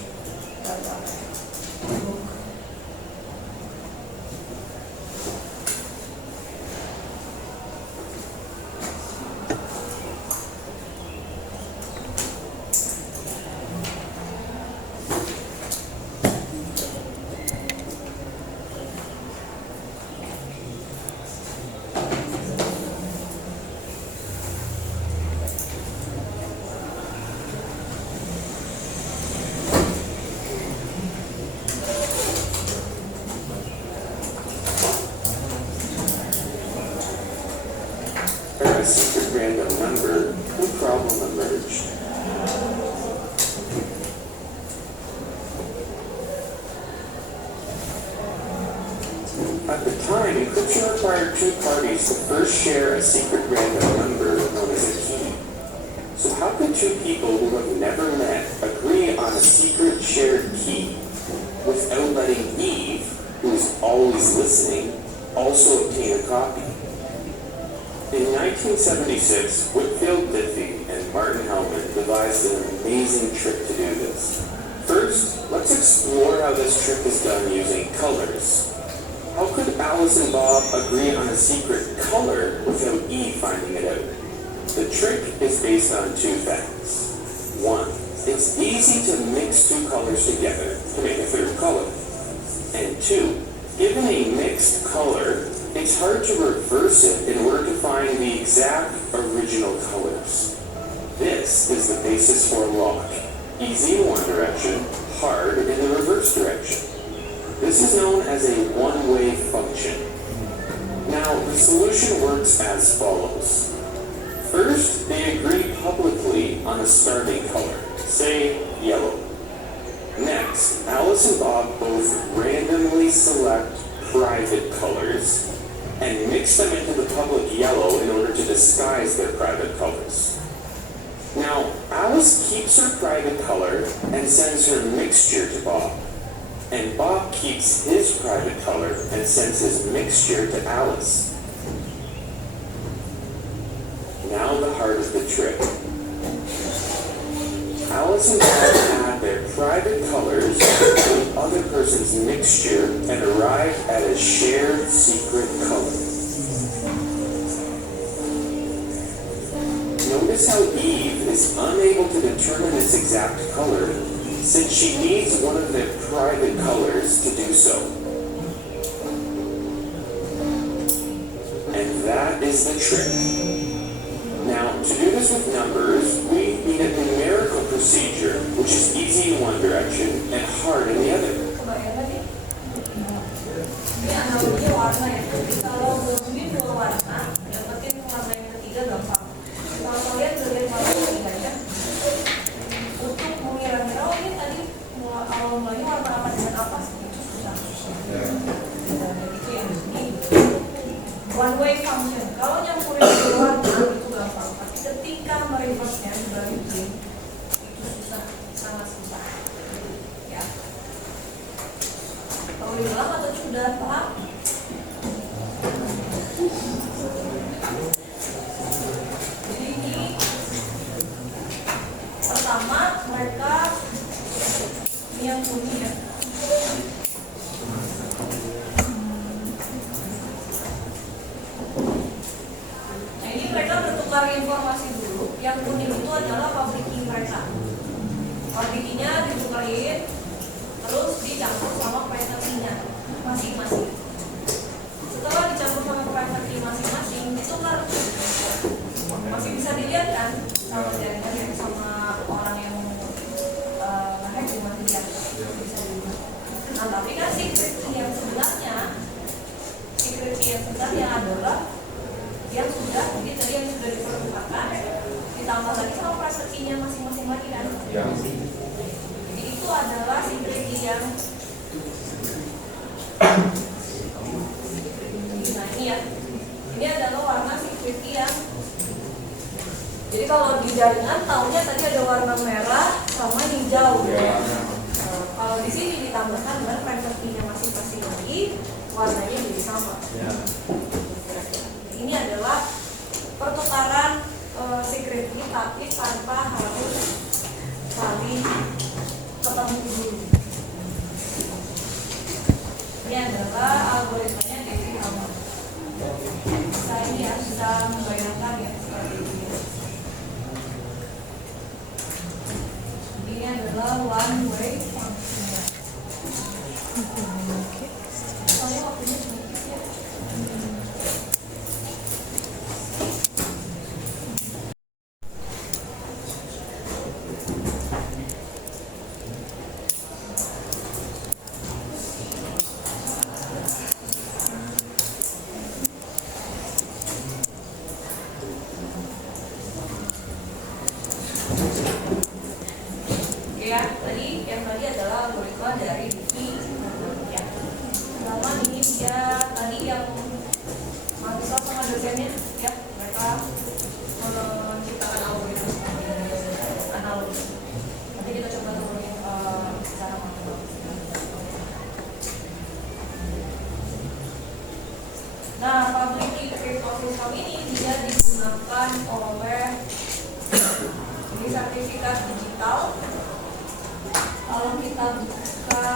or a secret random number, the problem emerged. At the time, encryption required two parties to first share a secret random number known as a key. So how could two people who have never met agree on a secret shared key without letting Eve, who is always listening, also obtain a copy? In 1976, Whitfield Diffie and Martin Hellman devised an amazing trick to do this. First, let's explore how this trick is done using colors. How could Alice and Bob agree on a secret color without Eve finding it out? The trick is based on two facts. One, it's easy to mix two colors together to make a third color. And two, given a mixed color, it's hard to reverse it in order to find the exact original colors. This is the basis for lock. Easy in one direction, hard in the reverse direction. This is known as a one-way function. Now, the solution works as follows. First, they agree publicly on a starting color, say yellow. Next, Alice and Bob both randomly select private colors and mix them into the public yellow in order to disguise their private colors. Now, Alice keeps her private color and sends her mixture to Bob. And Bob keeps his private color and sends his mixture to Alice. Now the heart of the trick. Alice and Bob add their private colors to the other person's mixture and arrive at a shared secret color. Notice how Eve is unable to determine its exact color, since she needs one of their private colors to do so. And that is the trick. Now, to do this with numbers, we need a numerical procedure, which is easy in one direction and hard in the other. Kebayang tadi? Ini analoginya warna ya. Kalau ngomongin dua warna, dapetin warna yang ketiga gampang. Kalau kalian dari warna ketiganya, untuk mengira-ngira, oh ini tadi awal mulanya warna apa dengan apa, itu susah. Dan itu yang ini one way function. Kalau nyampurin dua warna itu gampang, tapi ketika mereverse-nya dibalikin itu susah, sangat susah. Ya. Tahu diulang atau sudah paham? Jadi ini pertama mereka ini yang kuning ya. Nah ini mereka bertukar informasi dulu. Yang kuning itu adalah public key mereka. Public key-nya ditukarin, terus dicampur sama private key-nya masing-masing. Setelah dicampur sama private key masing-masing, itu kan masih bisa dilihat kan sama jaringan sama orang yang nge-hack cuma dilihat bisa dilihat. Nah tapi kan secret key yang sebenarnya adalah yang sudah jadi tadi yang sudah diperlukan ditambah lagi sama private key-nya masing-masing lagi kan. Ya. Jadi itu adalah secret key yang nah ini ya, ini adalah warna secret key yang jadi kalau di jaringan tahunya tadi ada warna merah sama hijau. Ya. Kalau di sini ditambahkan dengan private key-nya masing-masing lagi warnanya jadi sama. Ya. Ini adalah pertukaran secret key tapi tanpa harus saling ketemu dulu. Ini adalah algoritmanya Diffie Hellman. Saya ini ya bisa membayangkan ya seperti ini. Ini adalah one way function. Soalnya waktunya sedikit ya. dosennya ya, mereka menciptakan algoritma analog. Nanti kita coba temuin cara manual. Nah, public key crypto system ini dia digunakan oleh ini sertifikat digital. Kalau kita buka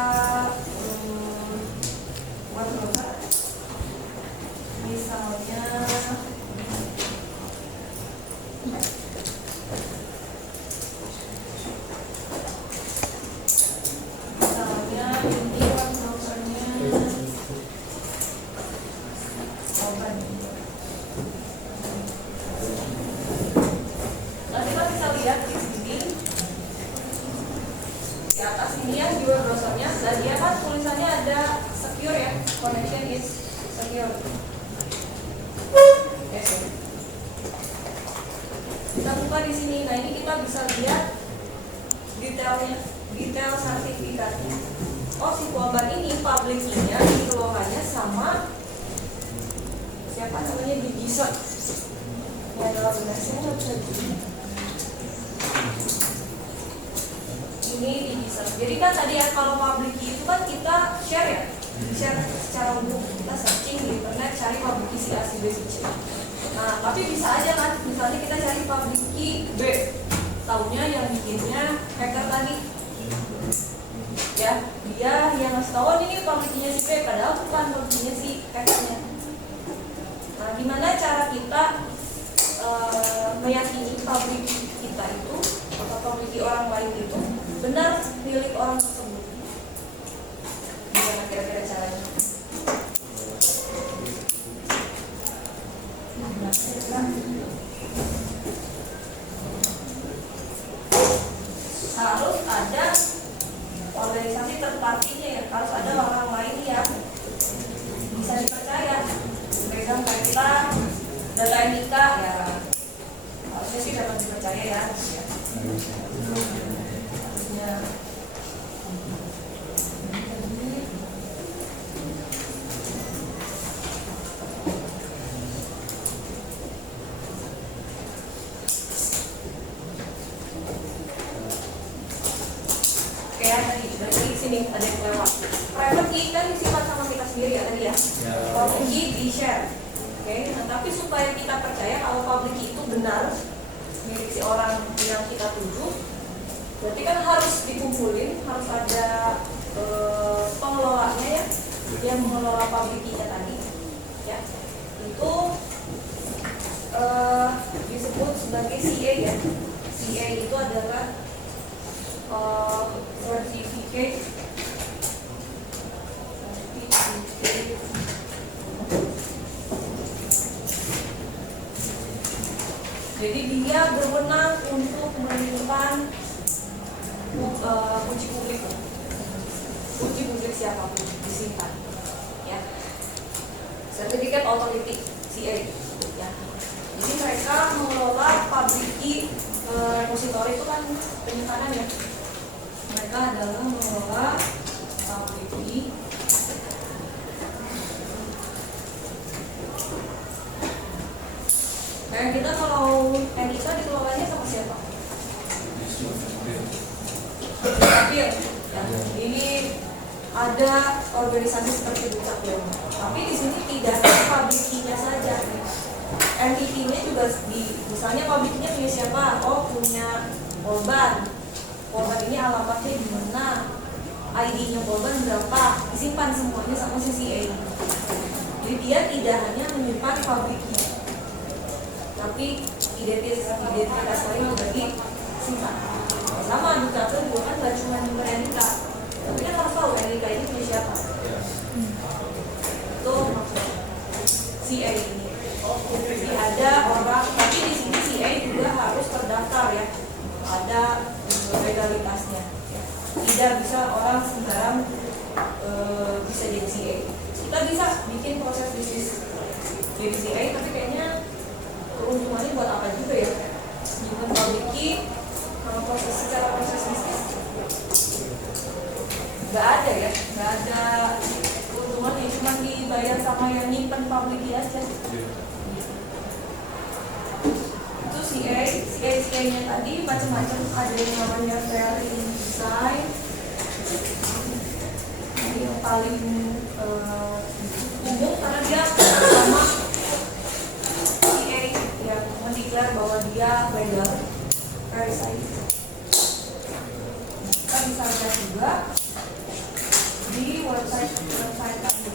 web browser, misalnya ini web browsernya Open. Nanti kita bisa lihat di sini di atas ini ya, di web browsernya, dan dia kan tulisannya ada secure ya, connection is secure. Kita buka di sini. Nah, ini kita bisa lihat detailnya, detail sertifikatnya. Oh, si Quabar ini public key-nya dikelolanya sama siapa namanya, Digison. Ini adalah benar-benar nggak bisa begini. Ini Digison. Jadi kan tadi ya, kalau public key itu kan kita share ya, share secara umum, kita searching di internet cari public key si A si B si C. Nah, tapi bisa aja kan, misalnya kita cari public key B, taunya yang bikinnya hacker tadi, ya dia yang ngasih tahu ini public key-nya si B, padahal bukan public key-nya si hackernya. Nah, gimana cara kita meyakini public key kita itu atau public key orang lain itu benar milik orang tersebut? Gimana kira-kira caranya? Harus ada organisasi terpartinya ya, harus ada orang lain yang bisa dipercaya. Pegang kayak kita data NIK ya, harusnya sih dapat dipercaya ya. Harusnya. Tadi dari sini ada yang lewat. Private key kan disimpan sama kita sendiri ya tadi ya. Public key di share. Oke, nah tapi supaya kita percaya kalau public key itu benar milik si orang yang kita tuju, berarti kan harus dikumpulin, harus ada pengelolanya ya, yang mengelola public key-nya tadi. Ya, itu disebut sebagai CA ya. CA itu adalah certificate jadi dia berwenang untuk menyimpan kunci publik siapapun disimpan ya. Certificate Authority CA ya. Jadi mereka mengelola public key repository itu kan penyimpanan ya. Mereka adalah mengelola public key kayak kita kalau NIK dikelolanya sama siapa? Dukcapil. Ya, ini ada organisasi seperti Dukcapil. Tapi di sini tidak ada public key-nya saja. Entity-nya juga misalnya public key-nya punya siapa? Oh, punya Polban. Polban ini alamatnya di mana? ID-nya Polban berapa? Disimpan semuanya sama CCA. Jadi dia tidak hanya menyimpan public key, tapi identitas lain juga disimpan. Sama Dukcapil juga kan gak cuma nyimpan NIK, tapi kan harus tahu NIK ini punya siapa. Itu maksudnya CA ini. Jadi ada orang, tapi di sini CA juga harus terdaftar ya. Ada legalitasnya. Tidak bisa orang sembarang bisa jadi CA. Kita bisa bikin proses bisnis jadi CA, tapi kayaknya keuntungannya buat apa juga ya? Nyimpen public key, secara proses bisnis nggak ada ya, nggak ada keuntungannya, cuma dibayar sama yang nyimpen public key aja. CA-nya tadi macam-macam, ada yang namanya very design. Ini yang paling umum karena dia sama CA yang mendeklar bahwa dia legal, verified. Kita bisa lihat juga di website kami.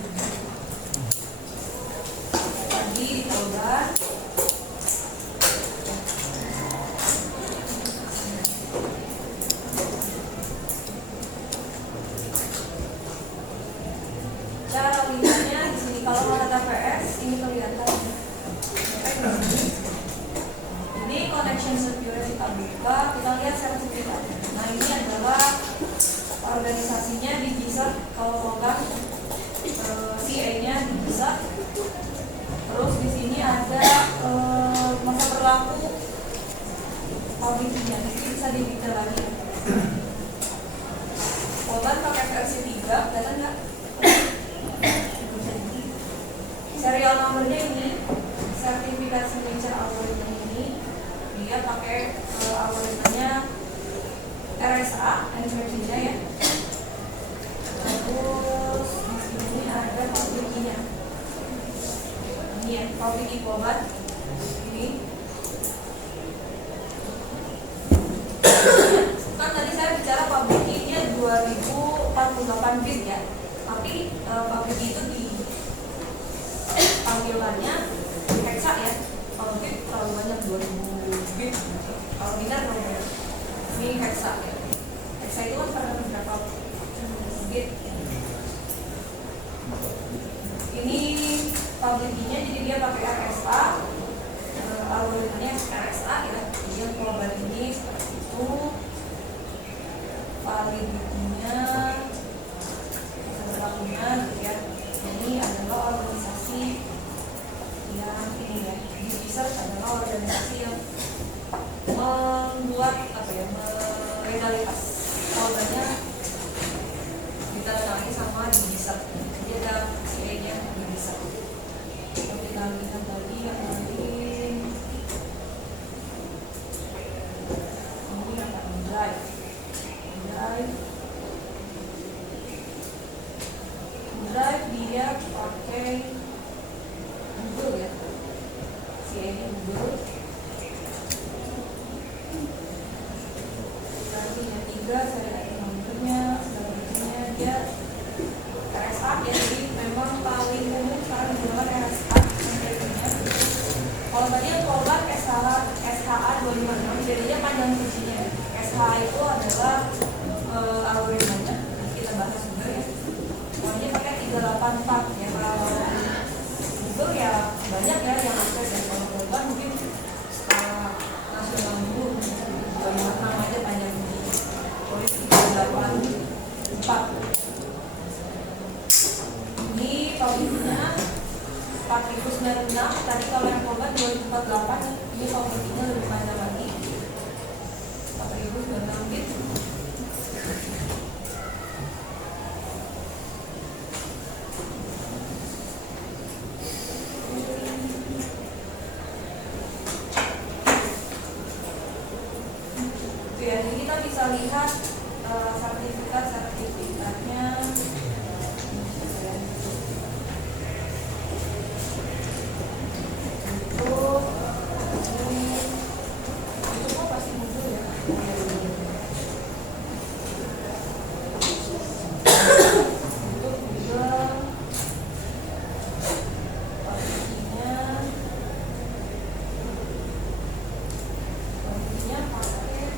Tadi dicoba. Cara lihatnya di sini kalau mau TPS ini kelihatan. Ini connection security kita buka, kita lihat sertifikat. Nah ini adalah organisasinya di Visa, kalau mau kan CA-nya di Visa. Terus di sini ada masa berlaku publiknya, ini bisa didetail lagi. Polban pakai versi 3, kelihatan nggak? Serial nomornya ini, sertifikat signature algoritma ini, dia pakai algoritmanya RSA, encryption-nya ya. Terus di sini ada public key-nya. Ini ya, public key Polban. Ini. Kan tadi saya bicara public key-nya 2048 bit ya. Tapi public key itu di tampilannya hexa ya. Kalau bit terlalu banyak 2000 bit. Kalau binar ya. Ini hexa ya. Hexa itu kan pada berapa bit. Ini public key-nya jadi dia pakai RSA. Algoritmanya RSA ya. Jadi yang Polban ini seperti itu. Validity-nya berlakunya ya. Ini adalah organisasi yang ini ya, Research adalah organisasi yang membuat legalitas polbannya ditandatangani sama di Research. Jadi ada CA-nya di Research. Kita lihat tadi yang lain. Ini apa? Drive. Drive dia pakai Google ya, CA-nya Google. Tadi yang 3 saya lihat nomornya, selanjutnya dia RSA ya, jadi memang paling umum sekarang digunakan RSA. Kalau tadi yang Polban SHA 256, jadinya panjang kuncinya. SHA itu adalah algoritmanya, kita bahas juga ya. Pokoknya pakai 384 ya. Kalau Google ya banyak ya yang akses ya. Kalau Polban mungkin nasional dulu, banyak namanya panjang kunci. Pokoknya 384. Ini publiknya 4096. Tadi kalau yang Polban 2048, ini publiknya lebih panjang lagi. 4096 bit. Ya, jadi kita bisa lihat sertifikatnya. Itu kok pasti muncul ya. Untuk juga pastinya pakai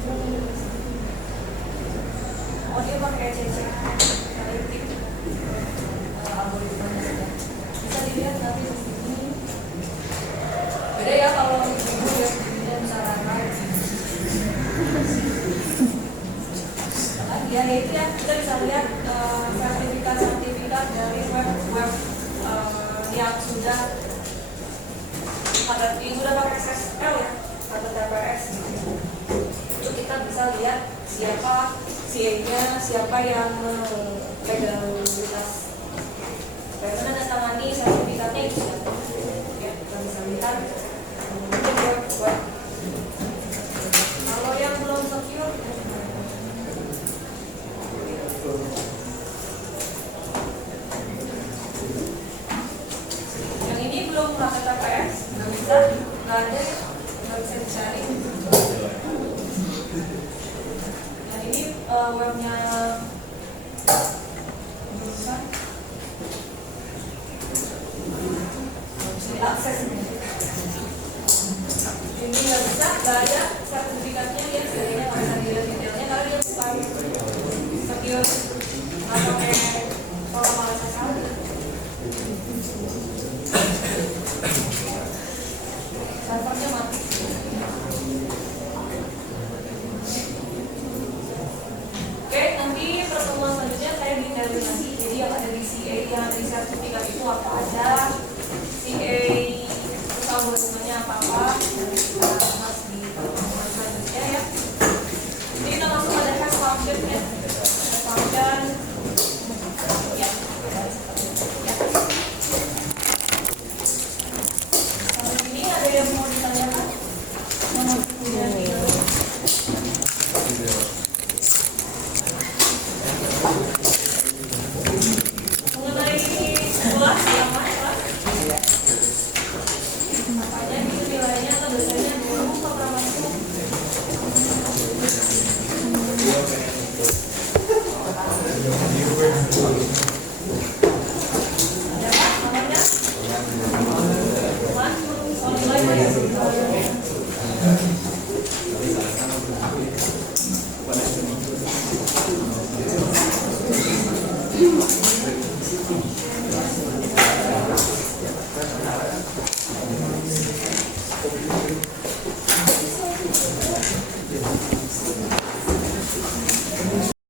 dia pakai CC analitik algoritmanya ya. Bisa dilihat nanti di sini. Beda ya kalau di Google ya, jadinya misalnya ya itu ya, kita bisa lihat sertifikat dari web yang sudah pakai SSL ya atau TPS gitu. Itu kita bisa lihat siapa CA-nya, siapa yang legalitas. Bagaimana menandatangani sertifikatnya itu siapa? Ya, kita bisa lihat web bisa, nggak ada, nggak bisa dicari. Nah ini webnya jurusan, bisa diakses nih. Ini nggak bisa, nggak ada sertifikatnya, ya sebenarnya nggak bisa dilihat detailnya karena dia bukan secure atau kayak kalau sekali. Servernya mati. Oke, nanti pertemuan selanjutnya saya detailin lagi. Jadi yang ada di CA, yang ada di sertifikat itu apa aja, CA terus algoritmanya apa-apa, dan kita bahas di pertemuan selanjutnya ya. Jadi kita langsung ada hash function ya. Hash function ya. Ini ada yang mau ditanyakan? Yang punya mengenai sekolah yang mana? Makanya itu nilainya atau biasanya dulu nggak pernah masuk. Ada Pak namanya? Mas, soal nilai Mas.